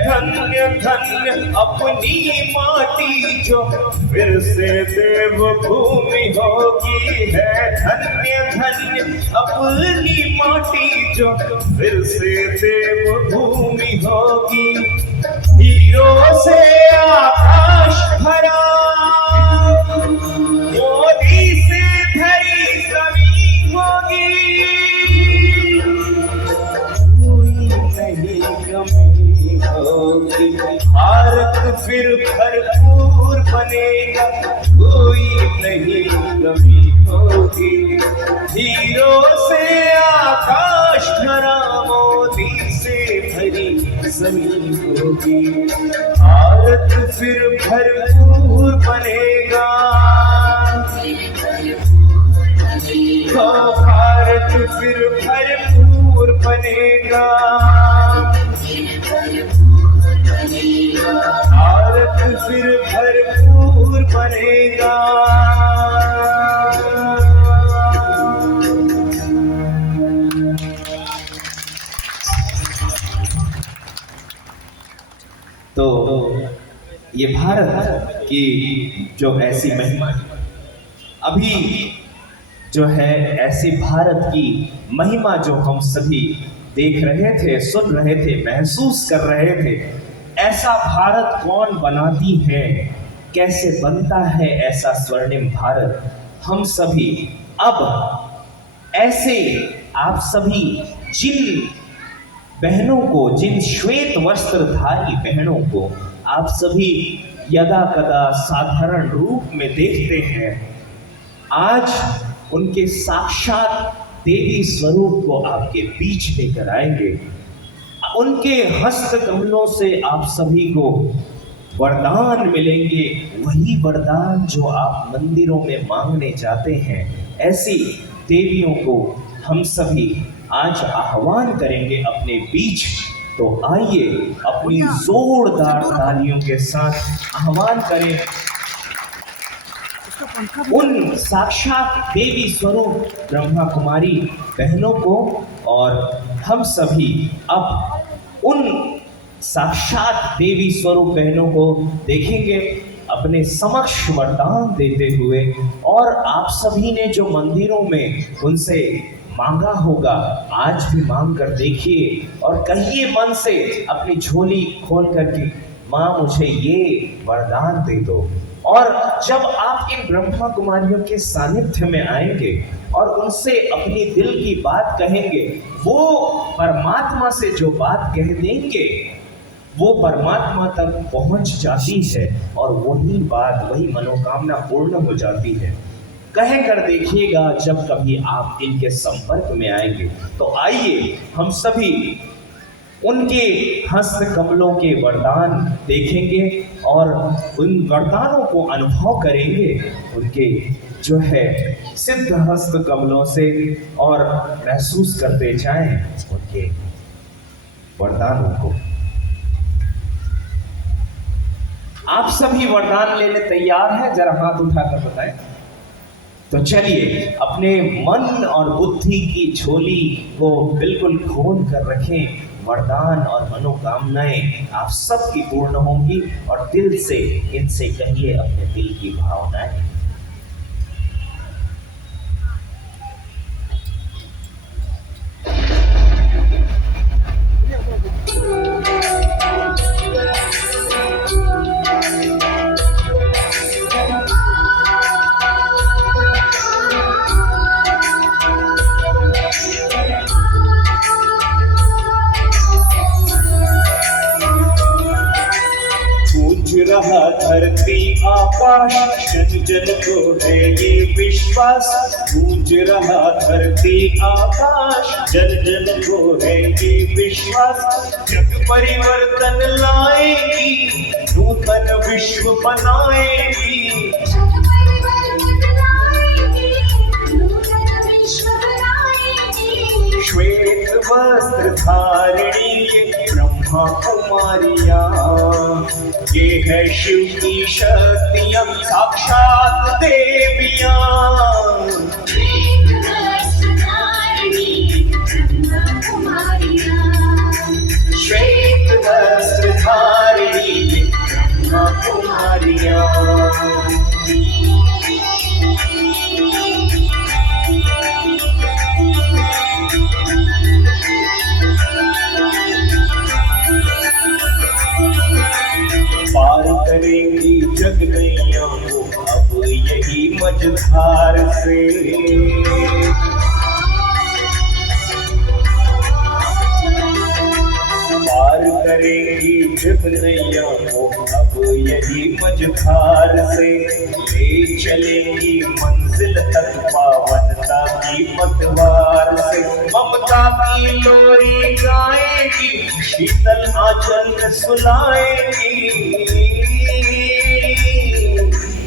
धन्य धन्य अपनी माटी जो फिर से देवभूमि होगी है। धन्य धन्य अपनी माटी जो फिर से देवभूमि होगी। हीरों से आकाश भरा, मोदी से भरी जमीन होगी, कोई नहीं कमी होगी। भारत फिर भरपूर बनेगा, कोई नहीं कमी होगी। हीरों से आकाश भरा, मोदी से भरी जमीन होगी। भारत फिर भरपूर बनेगा, भारत फिर भरपूर बनेगा। भारत फिर भरपूर बनेगा। तो ये भारत की जो ऐसी महिमा, अभी जो है ऐसी भारत की महिमा जो हम सभी देख रहे थे, सुन रहे थे, महसूस कर रहे थे। ऐसा भारत कौन बनाती है, कैसे बनता है ऐसा स्वर्णिम भारत? हम सभी अब ऐसे, आप सभी जिन बहनों को, जिन श्वेत वस्त्रधारी बहनों को आप सभी यदा कदा साधारण रूप में देखते हैं, आज उनके साक्षात देवी स्वरूप को आपके बीच लेकर आएंगे। उनके हस्त कमलों से आप सभी को वरदान मिलेंगे, वही वरदान जो आप मंदिरों में मांगने जाते हैं। ऐसी देवियों को हम सभी आज आह्वान करेंगे अपने बीच। तो आइए अपनी जोरदार तालियों के साथ आह्वान करें उन साक्षात देवी स्वरूप ब्रह्मा कुमारी बहनों को। और हम सभी अब उन साक्षात देवी स्वरूप बहनों को देखेंगे अपने समक्ष वरदान देते हुए। और आप सभी ने जो मंदिरों में उनसे मांगा होगा, आज भी मांग कर देखिए और कहिए मन से, अपनी झोली खोल करके, माँ मुझे ये वरदान दे दो। और जब आप इन ब्रह्मा कुमारियों के सानिध्य में आएंगे और उनसे अपनी दिल की बात कहेंगे, वो परमात्मा से जो बात कह देंगे वो परमात्मा तक पहुंच जाती है और वही बात, वही मनोकामना पूर्ण हो जाती है। कह कर देखिएगा जब कभी आप इनके संपर्क में आएंगे। तो आइए हम सभी उनके हस्त कमलों के वरदान देखेंगे और उन वरदानों को अनुभव करेंगे। उनके जो है सिद्ध हस्त कमलों से और महसूस करते जाएं उनके वरदानों को। आप सभी वरदान लेने तैयार हैं? जरा हाथ उठाकर बताएं। तो चलिए अपने मन और बुद्धि की झोली को बिल्कुल खोल कर रखें। वरदान और मनोकामनाएं आप सबकी पूर्ण होंगी और दिल से इनसे कहिए अपने दिल की भावनाएं। रहा धरती आकाश, जन जन को है ये विश्वास। गूंज रहा धरती आकाश, जन जन को है ये विश्वास। जग परिवर्तन लाएगी, नूतन विश्व बनाएगी। श्वेत वस्त्र धारिणी ब्रह्मा कुमारियां, ये है शिव की शक्तियां साक्षात देवियां। श्वेत वस्त्र धारिणी ब्रह्मा कुमारियां, श्वेत वस्त्र धारिणी ब्रह्मा कुमारियां। पार करेंगी जग नैया को अब यही मझधार से। पार करेंगी जग नैया को अब यही मझधार से। ले चलेंगी मंजिल तक पावनता की पतवार से। ममता की लोरी गाएगी, शीतल आंचल में सुलाएगी।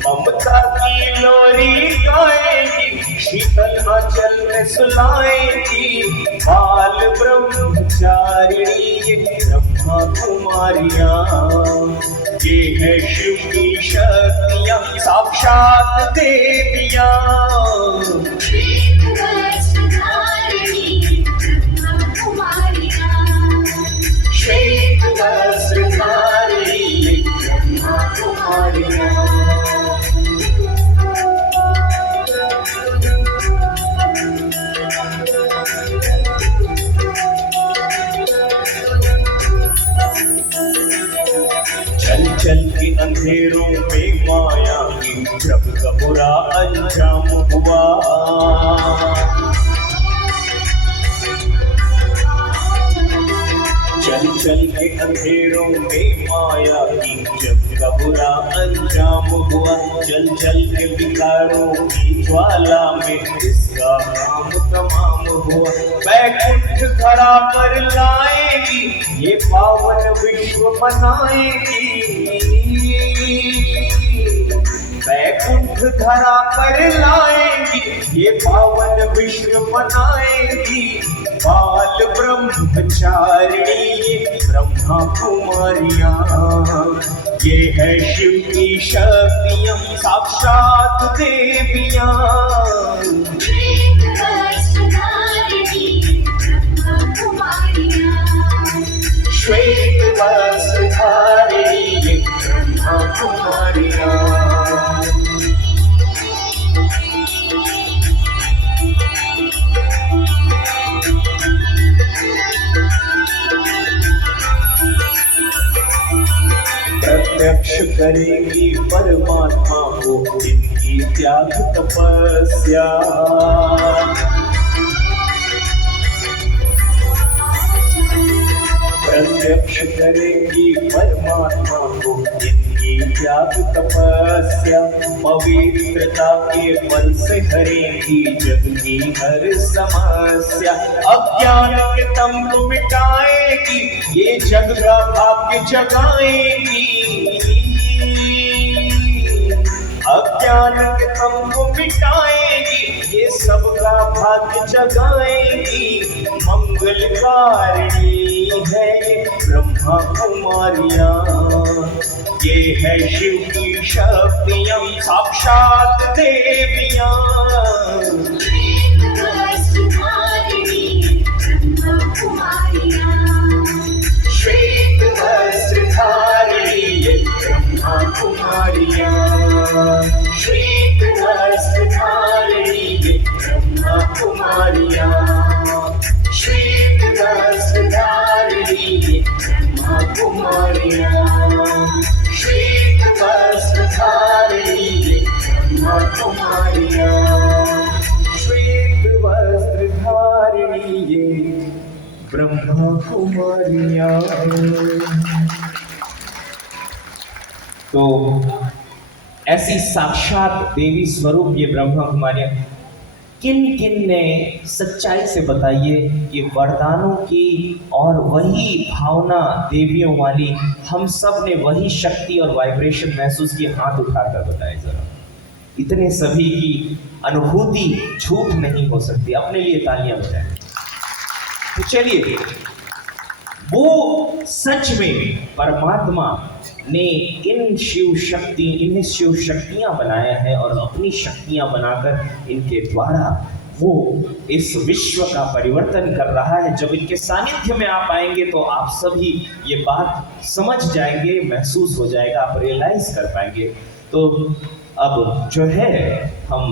ममता की लोरी गाएगी, शीतल आंचल में सुलाएगी। बाल ब्रह्मचारिणी ब्रह्मा कुमारियां, ये है शिव की शक्तियां साक्षात देवियां। श्वेत वस्त्र धारिणी ब्रह्मा कुमारियां, श्वेत वस्त्र धारिणी ब्रह्मा कुमारियां। चल चल के अंधेरों में माया की जब का बुरा अंजाम हुआ। चल चल के अंधेरों में माया की जब का बुरा अंजाम हुआ। चल चल के विकारों की ज्वाला में इसका काम तमाम हुआ। बैकुंठ धरा पर लाएगी, ये पावन विश्व बनाएगी। बैकुंठ धरा पर लाएगी, ये पावन विश्व बनाएगी। बाल ब्रह्मचारिणी ब्रह्मा कुमारियां, ये है शिव की शक्तियां साक्षात देवियां। श्वेत वस्त्र धारिणी ब्रह्मा कुमारियां, श्वेत वस्त्र धारिणी ब्रह्मा कुमारियां। प्रत्यक्ष करेगी परमात्मा को इनकी त्याग तपस्या। प्रत्यक्ष करेगी परमात्मा को इनकी त्याग तपस्या। पवित्रता के बल से हरेगी जग की हर समस्या। अज्ञान के तंब मिटाएगी, ये जग का भाग्य जगाएगी। अज्ञान ज्ञान के तुमको मिटाएंगी, ये सबका भाग्य जगाएंगी। मंगलकारिणी है ये ब्रह्मा कुमारियाँ, ये है शिव की शक्तियाँ साक्षात देवियाँ। श्वेत वस्त्रधारिणी ये ब्रह्मा कुमारियाँ, श्वेत वस्त्रधारिणी ये ब्रह्मा कुमारियाँ, श्वेत वस्त्रधारिणी ये ब्रह्मा कुमारियाँ, श्वेत वस्त्रधारिणी ये ब्रह्मा कुमारियाँ, श्वेत वस्त्रधारिणी ये ब्रह्मा कुमारियाँ। तो ऐसी साक्षात देवी स्वरूप ये ब्रह्मा कुमारियाँ किन किन ने सच्चाई से बताइए ये वरदानों की और वही भावना देवियों वाली हम सब ने वही शक्ति और वाइब्रेशन महसूस की, हाथ उठाकर बताए जरा। इतने सभी की अनुभूति झूठ नहीं हो सकती। अपने लिए तालियां बजाएं। तो चलिए, वो सच में परमात्मा ने इन्हें शिव शक्तियां बनाया है और अपनी शक्तियां बनाकर इनके द्वारा वो इस विश्व का परिवर्तन कर रहा है। जब इनके सानिध्य में आप आएंगे तो आप सभी ये बात समझ जाएंगे, महसूस हो जाएगा, आप रियलाइज कर पाएंगे। तो अब जो है हम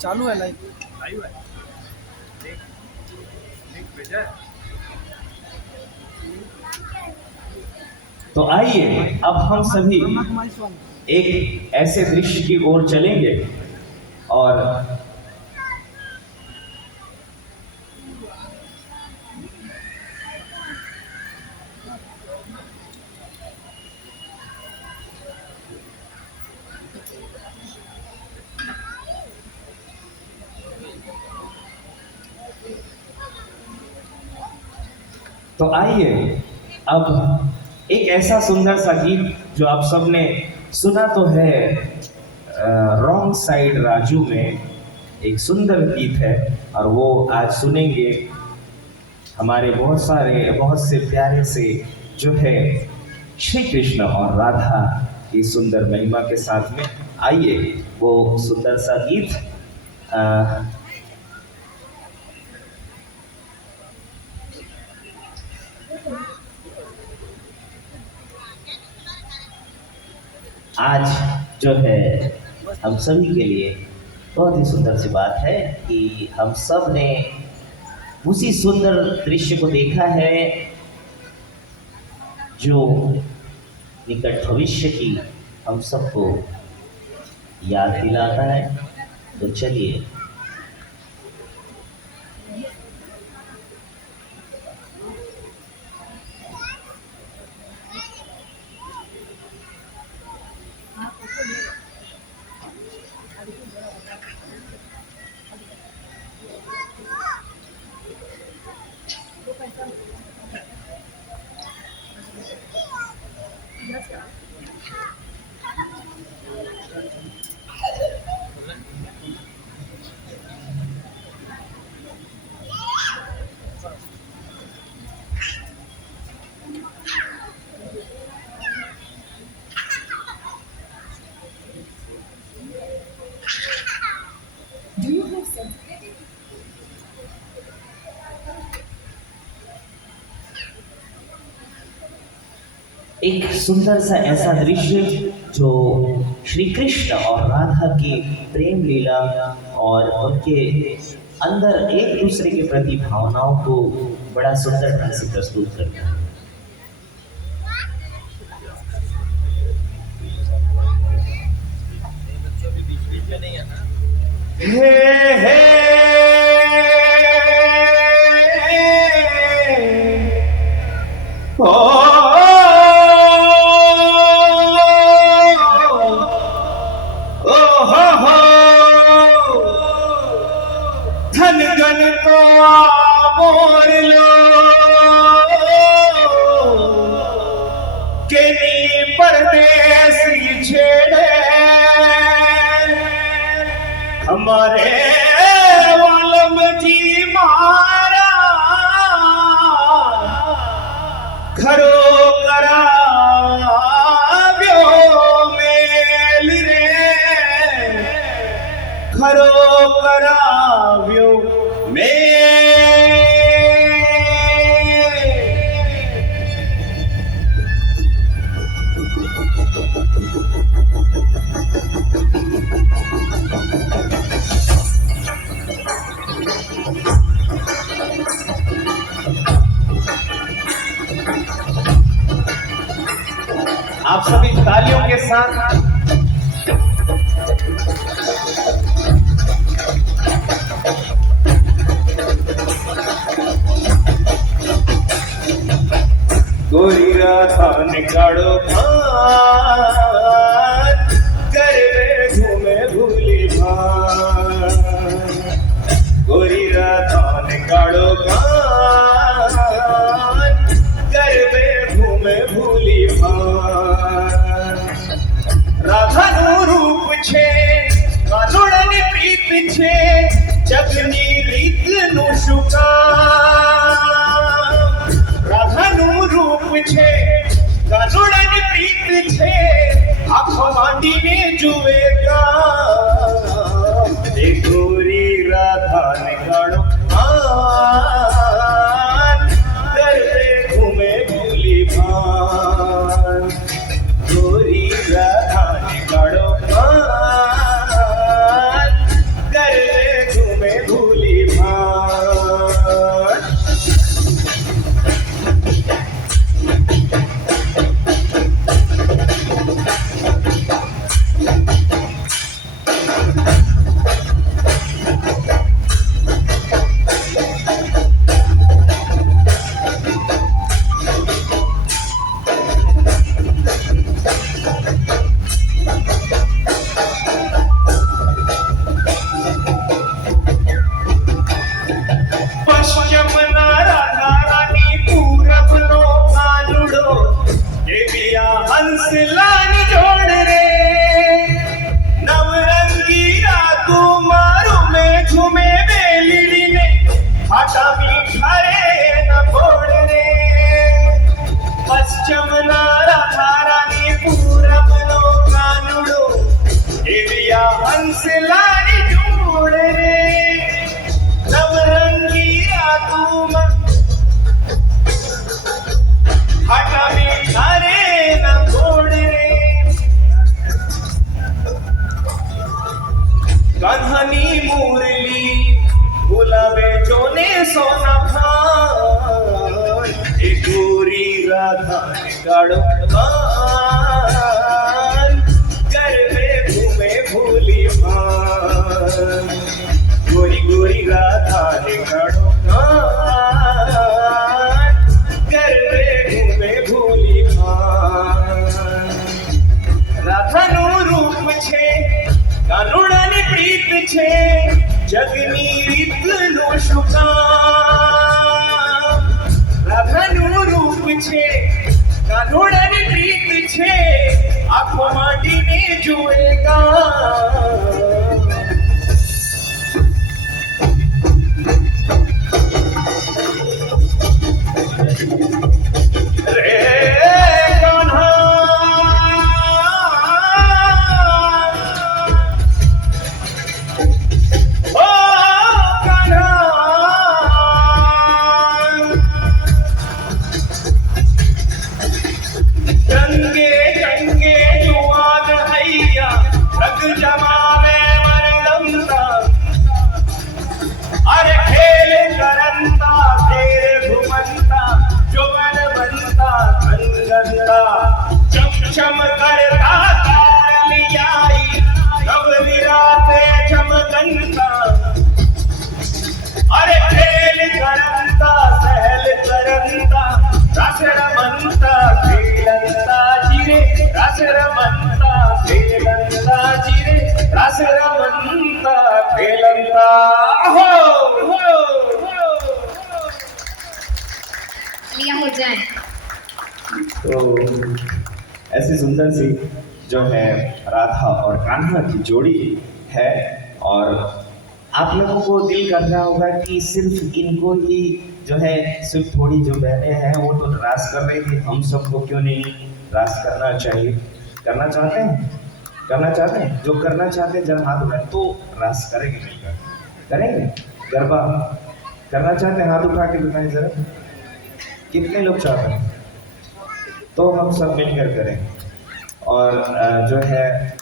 चालू है लाइव। लाइव है, लिंक भेजा है। तो आइए अब हम सभी एक ऐसे दृश्य की ओर चलेंगे और तो आइए अब एक ऐसा सुंदर सा गीत जो आप सबने सुना तो है, रॉन्ग साइड राजू में एक सुंदर गीत है और वो आज सुनेंगे हमारे बहुत से प्यारे से जो है श्री कृष्ण और राधा की सुंदर महिमा के साथ में। आइए वो सुंदर सा गीत आज जो है हम सभी के लिए बहुत ही सुंदर सी बात है कि हम सब ने उसी सुंदर दृश्य को देखा है जो निकट भविष्य की हम सबको याद दिलाता है। तो चलिए एक सुंदर सा ऐसा दृश्य जो श्री कृष्ण और राधा की प्रेम लीला और उनके अंदर एक दूसरे के प्रति भावनाओं को बड़ा सुंदर ढंग से प्रस्तुत करता है। हे हे ओ हो धन गन को मोर लो के नी परदेसी छेड़े हमारे वालम जी मारा खरो कराव्यो मेल रे खरो कराव्यो मेल। आप सभी तालियों के साथ गोरी राधा निकालो भान करवे घूमे भूली भान गोरी राधा निकालो भान करवे घूमे भूली भान राधा नु रूप छे काजोड़नी प्रीत छे जगनी रीत नु शुका રાધાનું રૂપ છે ગાજોડાની પ્રીત છે આંખો માંડીને જુએગા એ ગોરી રાધાને ગાળો ભાન કરવે ઘૂમે ભૂલી ભાન ગોરી રાધાને ગાળો ભાન કરવે ઘૂમે ભૂલી ભાન। हंसलानी जोड़ रे नवरंगी रातू मारू में झूमे बेलिड़ी ने हाटा मीठा रे न फोड़ रे पश्चिम नारा धारानी पूरब नो कानुड़ो एविया हंसलानी जोड़ रे नवरंगी रातू हाटा मीठा रे कान्हानी मुरली बुलावे जोने सोना भान ए गोरी राधा गाड़ो भान करवे घूमे भूली भान गोरी गोरी राधा गाड़ो भान करवे घूमे भूली भान राधा नु रूप छे कानूड़ानी प्रीत छे जगनी रीत नो शुकाम राधानु रूप छे कानूड़ानी प्रीत छे आंखो मांडीने जुएगा चम करता तार लियाई नव निरा रास रमंता खेलंता हो लिया हो जाए। तो ऐसी सुंदर सी जो है राधा और कान्हा की जोड़ी है, और आप लोगों को दिल कर रहा होगा कि सिर्फ इनको ही जो है, सिर्फ थोड़ी जो बहनें हैं वो तो रास कर रही थी, हम सबको क्यों नहीं रास करना चाहिए? करना चाहते हैं? करना चाहते हैं? जो करना चाहते हैं जरा हाथ उठाए, तो रास करेंगे मिलकर, करेंगे गरबा करना चाहते हैं? हाथ उठा के बताएं जरा, कितने लोग चाहते हैं? तो हम सब मिलकर करेंगे, और जो है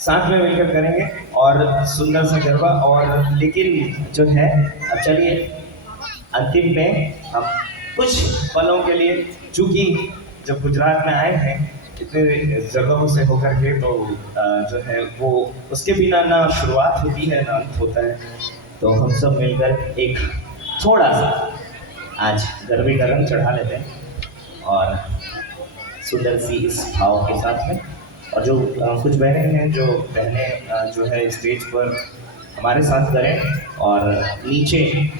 साथ में मिलकर करेंगे और सुंदर सा गरबा। और लेकिन जो है, अब चलिए अंतिम में हम कुछ पलों के लिए, चूंकि जब गुजरात में आए हैं इतने जगहों से होकर के, तो जो है वो उसके बिना ना शुरुआत होती है ना अंत होता है, तो हम सब मिलकर एक थोड़ा सा आज गरबे का रंग चढ़ा लेते हैं, और सुंदर सी इस भाव के साथ में। और जो कुछ बहनें हैं, जो बहनें जो है स्टेज पर हमारे साथ करें, और नीचे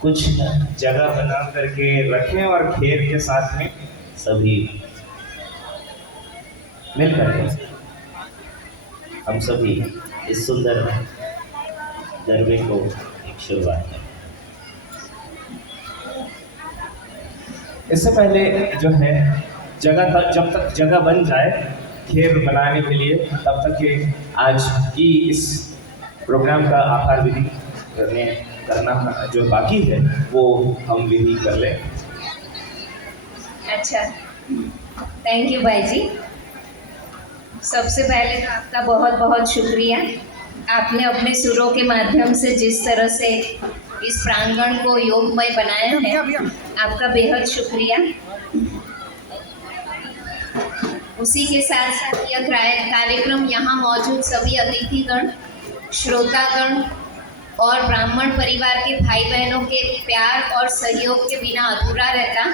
कुछ जगह बना करके रखें, और खेर के साथ में सभी मिल करके हम सभी इस सुंदर गरबे को एक शुरुआत करें। इससे पहले जो है जब तक जगह बन जाए खेर बनाने के लिए, तब तक के आज की इस प्रोग्राम का आभार विधि करना जो बाकी है वो हम विधि कर लें। अच्छा, थैंक यू भाई जी। सबसे पहले तो आपका बहुत बहुत शुक्रिया। आपने अपने सुरों के माध्यम से जिस तरह से इस प्रांगण को योगमय बनाया है, आपका बेहद शुक्रिया। उसी के साथ साथ यह कार्यक्रम यहाँ मौजूद सभी अतिथिगण, श्रोतागण और ब्राह्मण परिवार के भाई बहनों के प्यार और सहयोग के बिना अधूरा रहता।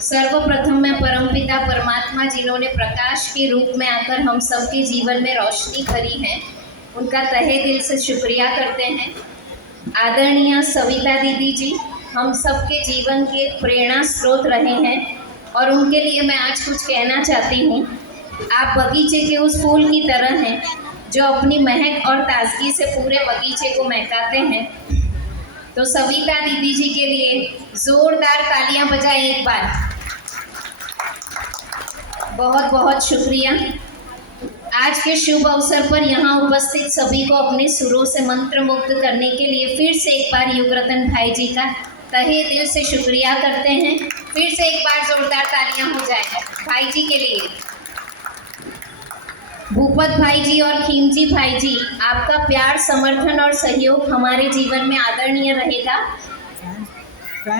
सर्वप्रथम मैं परमपिता परमात्मा जिन्होंने प्रकाश के रूप में आकर हम सबके जीवन में रोशनी भरी है, उनका तहे दिल से शुक्रिया करते हैं। आदरणीय सविता दीदी जी हम सबके जीवन के प्रेरणा स्रोत रहे हैं, और उनके लिए मैं आज कुछ कहना चाहती हूँ। आप बगीचे के उस फूल की तरह हैं जो अपनी महक और ताजगी से पूरे बगीचे को महकाते हैं। तो सविता दीदी जी के लिए जोरदार तालियां बजाएं एक बार। बहुत बहुत शुक्रिया। आज के शुभ अवसर पर यहाँ उपस्थित सभी को अपने सुरों से मंत्रमुग्ध करने के लिए फिर से एक बार युगरतन भाई जी का तहे दिल से शुक्रिया करते हैं। फिर से एक बार जोरदार तालियां हो जाए भाई जी के लिए। भूपत भाई जी और खीमजी भाई जी, आपका प्यार, समर्थन और सहयोग हमारे जीवन में आदरणीय रहेगा।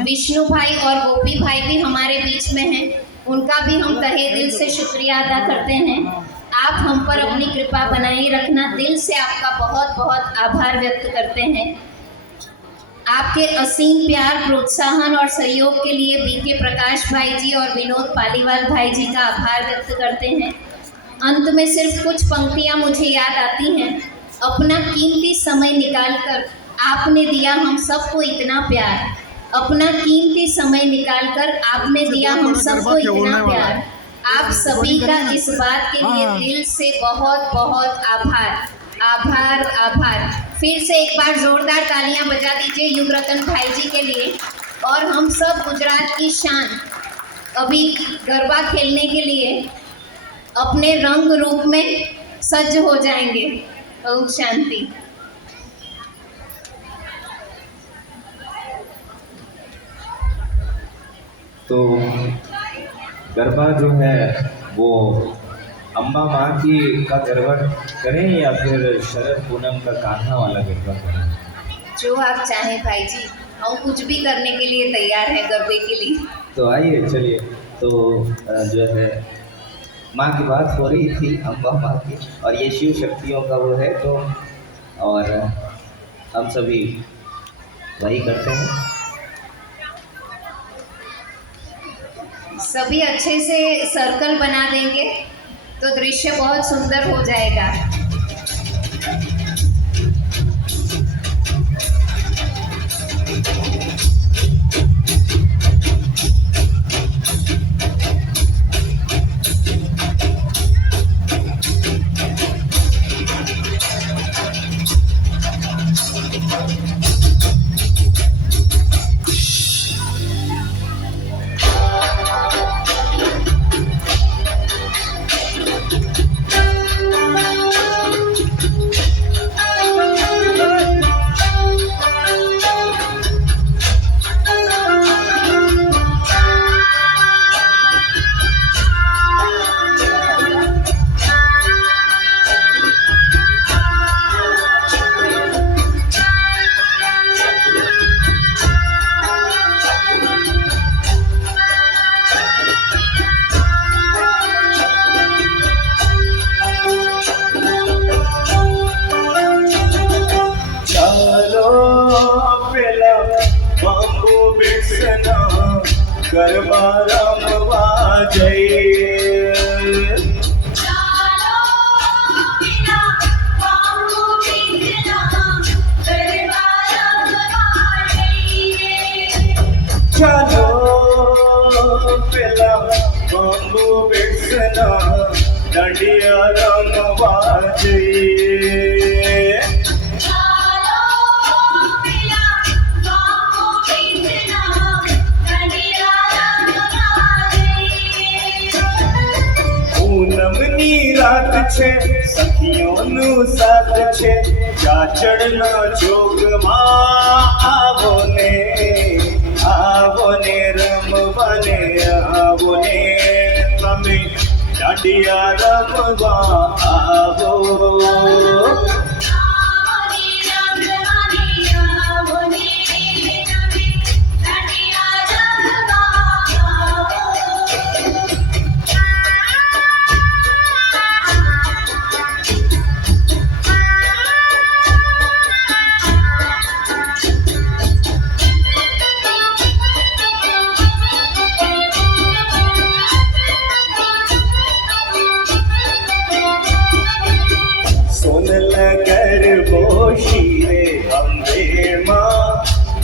विष्णु भाई और गोपी भाई भी हमारे बीच में हैं, उनका भी हम तहे दिल से शुक्रिया अदा करते हैं। आप हम पर अपनी कृपा बनाए रखना, दिल से आपका बहुत बहुत आभार व्यक्त करते हैं। आपके असीम प्यार, प्रोत्साहन और सहयोग के लिए बीके प्रकाश भाई जी और विनोद पालीवाल भाई जी का आभार व्यक्त करते हैं। अंत में सिर्फ कुछ पंक्तियां मुझे याद आती हैं। अपना कीमती समय निकालकर आपने दिया हम सबको इतना प्यार, अपना कीमती समय निकालकर आपने दिया हम सबको इतना प्यार। आप सभी का इस बात के लिए दिल से बहुत बहुत आभार आभार आभार। फिर से एक बार जोरदार तालियां बजा दीजिए युगरतन भाई जी के लिए। और हम सब गुजरात की शान अभी गरबा खेलने के लिए अपने रंग रूप में सज्ज हो जाएंगे। ओम शांति। तो गरबा जो है वो अम्बा माँ की का गरबा करें या फिर शरद पूनम का कान्हा वाला गरबा करें? जो आप चाहें भाई जी, हम कुछ भी करने के लिए तैयार हैं गरबे के लिए। तो आइए चलिए। तो जो है माँ की बात हो रही थी, अम्बा माँ की, और ये शिव शक्तियों का वो है, तो और हम सभी वही करते हैं। सभी अच्छे से सर्कल बना देंगे तो दृश्य बहुत सुंदर हो जाएगा। गरबा रमवा जइए। चलो पेला बांबू बेसना डंडिया रमवा जइए। પૂનમની રાત છે સખીઓનું સાથ છે ચાચડના જોગમાં આવો ને રમવાને આવો ને તમે દાંડિયા રમવા આવો। शीरे अम्बे माँ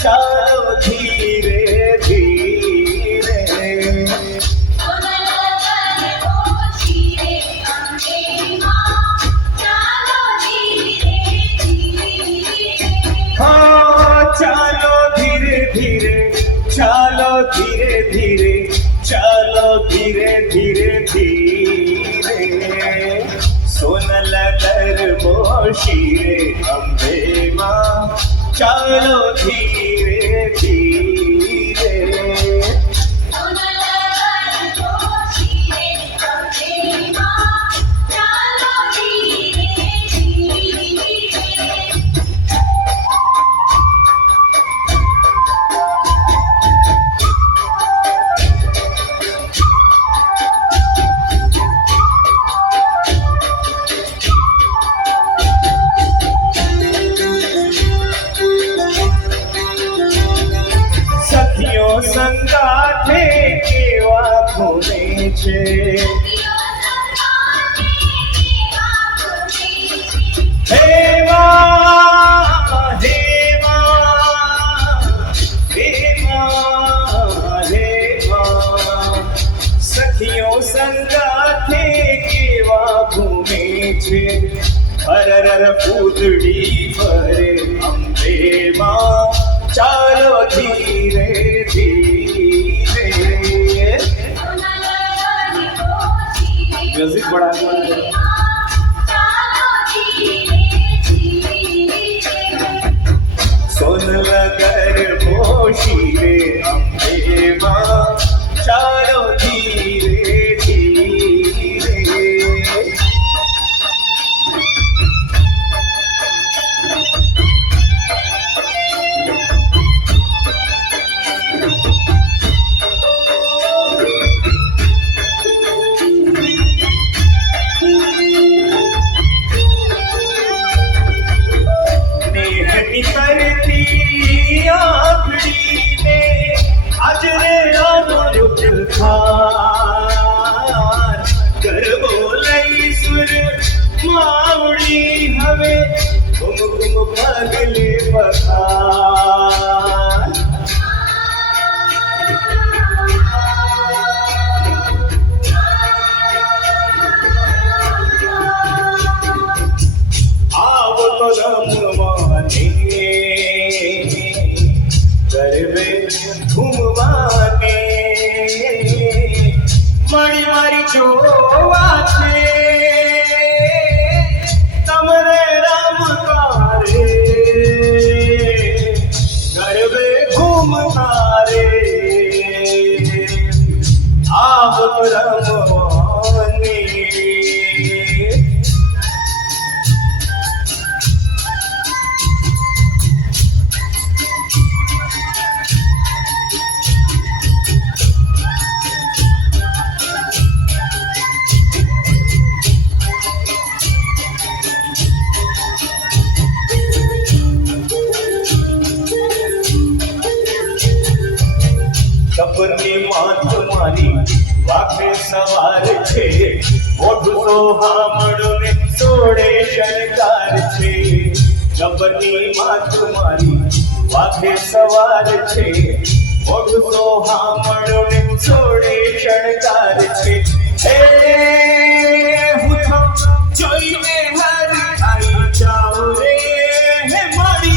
चालो धीरे धीरे। हाँ चालो धीरे धीरे चालो धीरे धीरे चालो धीरे धीरे धीरे। सोनल गरबो शीरे अम्बे माँ चालो धीरे धीरे। સંગાથે કેવા ઘૂમે છે હેવા હેવા હેવા હેવા। સખીઓ સંગાથે કેવા ઘૂમે છે હરર પૂતળી ભરે અંબે માં ચાલો ધીરે धीरे। म्यूजिक बढ़ा सोनल गरबो शीरे अम्बे माँ चालो धीरे धीरे। मावड़ी हवे घुम घुम भागले पठान आव तो रमवाने गरबे घूमवाने मारी मारी जोवा छे तमरे रमतारे गरबे घूमतारे आव तो रमवाने कपरनी माथ मारी वाके सवार छे मोठू सोहामणो ने सोड़े शणगार छे कपरनी माथ मारी वाके सवार छे मोठू सोहामणो ने सोड़े शणगार छे ए હું તો જોઈને હર આવી જાઉં રે હે મારી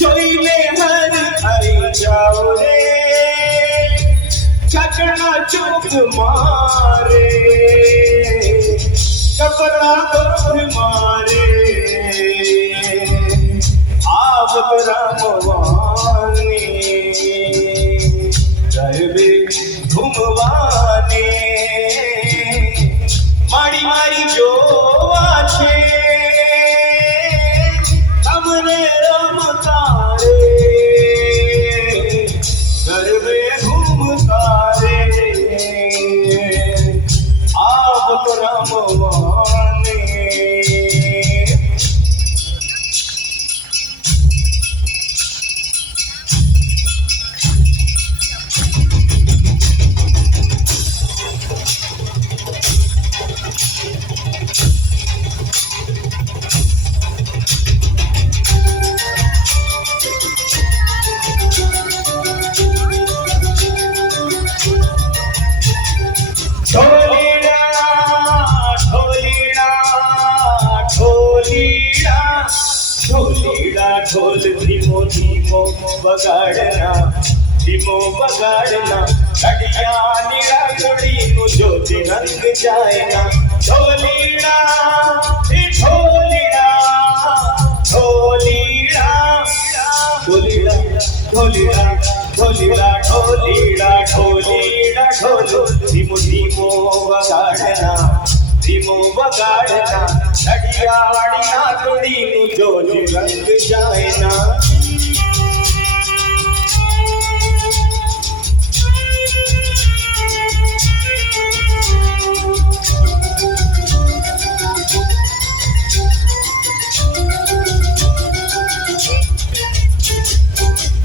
જોઈને હર આવી જાઉં રે चकना चुप मारे कपड़ा दुख मारे आवत रामवानी गरबे घूमवाने मारी मारी जोवा छे तमने रमतारे गरबे घूमतारे आवत रामवाने ढोलीड़ा ढोलीड़ा ढोलीड़ा ढोलीड़ा ढोल धीमो धीमो बगाड़ना धीमो बगाड़ना कड़िया निरागड़ी नु ज्योति रंग जाएना ढोलीड़ा ढोलीड़ा ढोलीड़ा ढोलीड़ा ढोलीड़ा ढोलीड़ा ढोलीड़ा ढोलीड़ा ढोल धीमो धीमो बगाड़ना धीमो बगाड़ना लड़ियाड़ी नाकड़ी नु जोली रंग जाएना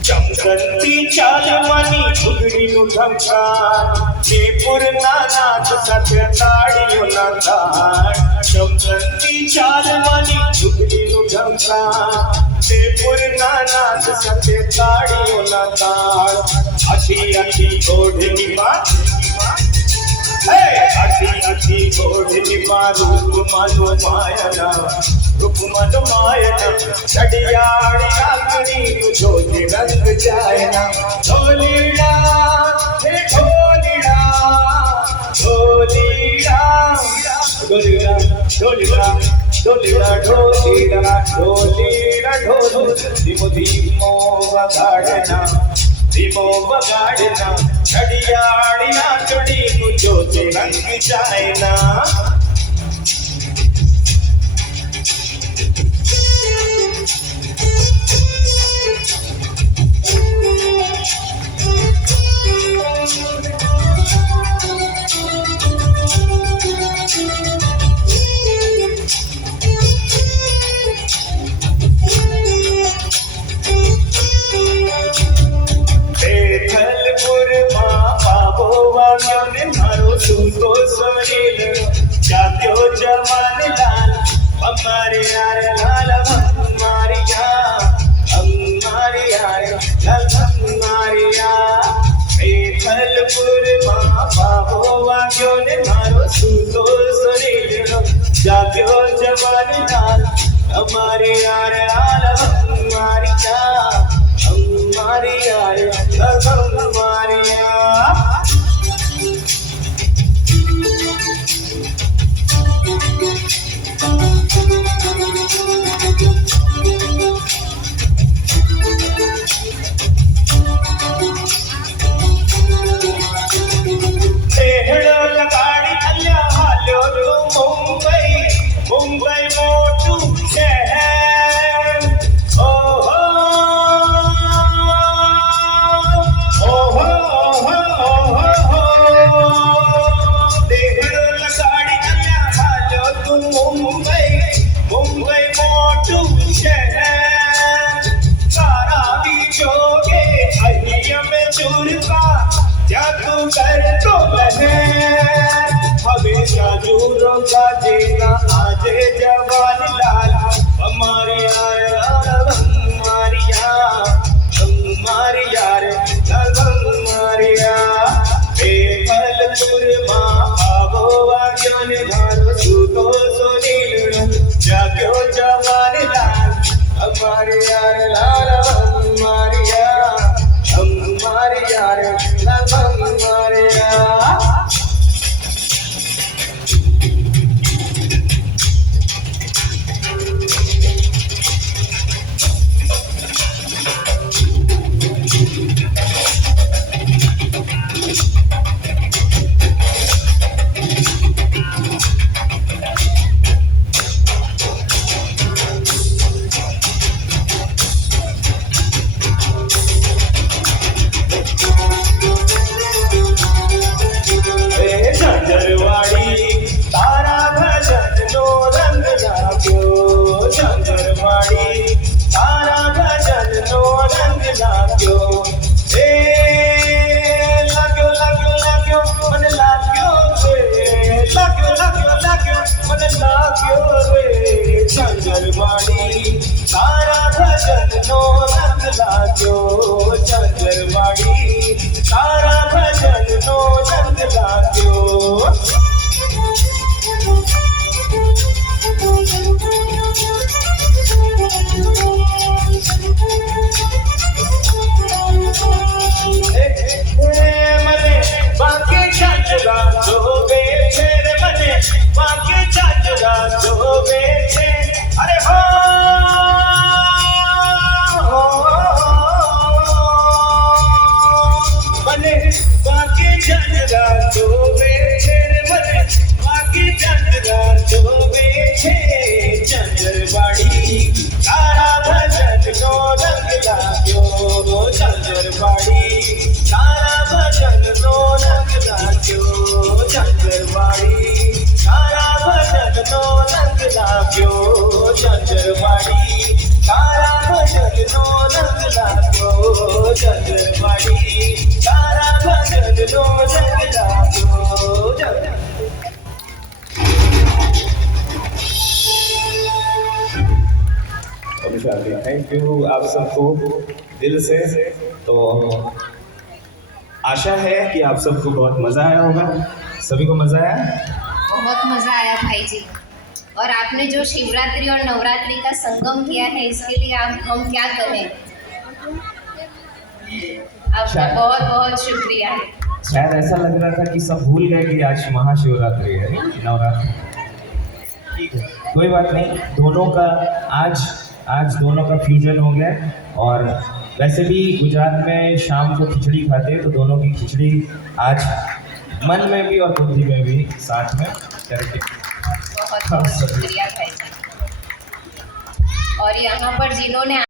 चमकती चाल मानी घुगड़ी नु ढंकार जयपुर नाच साथे ताड़ियों ना ताड़ चमकती चाल मानी घुगड़ी नु ढंकार जयपुर नाच साथे ताड़ियों ना ताड़ अठी अठी ओढ़नी मां अठी अठी ओढ़नी मां रूप मानो मायना रूप मन मायना चढ़ियाड़ी नागनी ज्योति रंग जायना ढोलीड़ा हे ढोलीड़ा ढोलीड़ा ढोलीड़ा ढोलीड़ा ढोलीड़ा ढोलीड़ा ढोलीड़ा ढोल धीमो धीमो बगाड़ना धीमो बगाड़ना चढ़ियाड़ी नागनी ज्योति रंग जायना हमारे यार लाल हमारिया, हमारे यार लाल हमारिया। बेथलपुर माँ बाबो वाग्यो ने मारो सूतो सुनीलो, जाग्यो जवान लाल हमारे यार लाल हमारिया, हमारे यार लाल हमारिया। लगाड़ी अल्ला हालो तो मुंबई, मुंबई मोटू शहर। ओ हो ओ हो ओ हो देहड़ो लगाड़ी अल्ला हालो तो मुंबई, मुंबई मोटू शहर। सारा भी जोगे अहिया में चूरका जादू कर तो लहे, हमेशा दूरों का जीना आजे जवान लाल हमारे यार हमारी यार, हमारी यार हमारी यार। बेफलपुर माँ आवो वाग्यो ने मारो सूतो सुनीलो, जाग्यो जवान लाल हमारे यार लाल हमारी यार, हमारे यार लाल हमारे यार। झंझरवाड़ी तारा भजन नो रंग लाग्यो, झंझरवाड़ी तारा भजन नो रंग लाग्यो। ए लाग्यो लाग्यो लाग्यो मन लाग्यो रे, लाग्यो लाग्यो लाग्यो मन लाग्यो रे। झंझरवाड़ी तारा भजन नो रंग लाग्यो, झंझरवाड़ी तारा भजन नो रंग लाग्यो। मने बाके चाचरा जो बेचे रे, मने बाके चाचरा जो बेचे। अरे हो मने बाके चाचरा जो बेचे रे, मने बाके चाचरा जो बेचे। झंझरवाड़ी तारा भजन नो रंग लाग्यो, झंझरवाड़ी तारा भजन नो रंग लाग्यो, झंझरवाड़ी तारा भजन नो रंग लाग्यो, झंझरवाड़ी तारा भजन नो रंग लाग्यो, झंझरवाड़ी तारा भजन नो रंग लाग्यो। थैंक यू आप सबको दिल से। तो आशा है कि आप सबको बहुत मज़ा आया होगा। सभी को मज़ा आया? बहुत मज़ा आया भाई जी। और आपने जो शिवरात्रि और नवरात्रि का संगम किया है, इसके लिए हम क्या कहें। आपका बहुत बहुत शुक्रिया। शायद ऐसा लग रहा था कि सब भूल गए कि आज महाशिवरात्रि है, नवरात्रि। कोई बात नहीं, दोनों का आज दोनों का फ्यूजन हो गया। और वैसे भी गुजरात में शाम को खिचड़ी खाते हैं, तो दोनों की खिचड़ी आज मन में भी और बुद्धि में भी साथ में करके। बहुत बहुत शुक्रिया भाई। और यहाँ पर जिन्होंने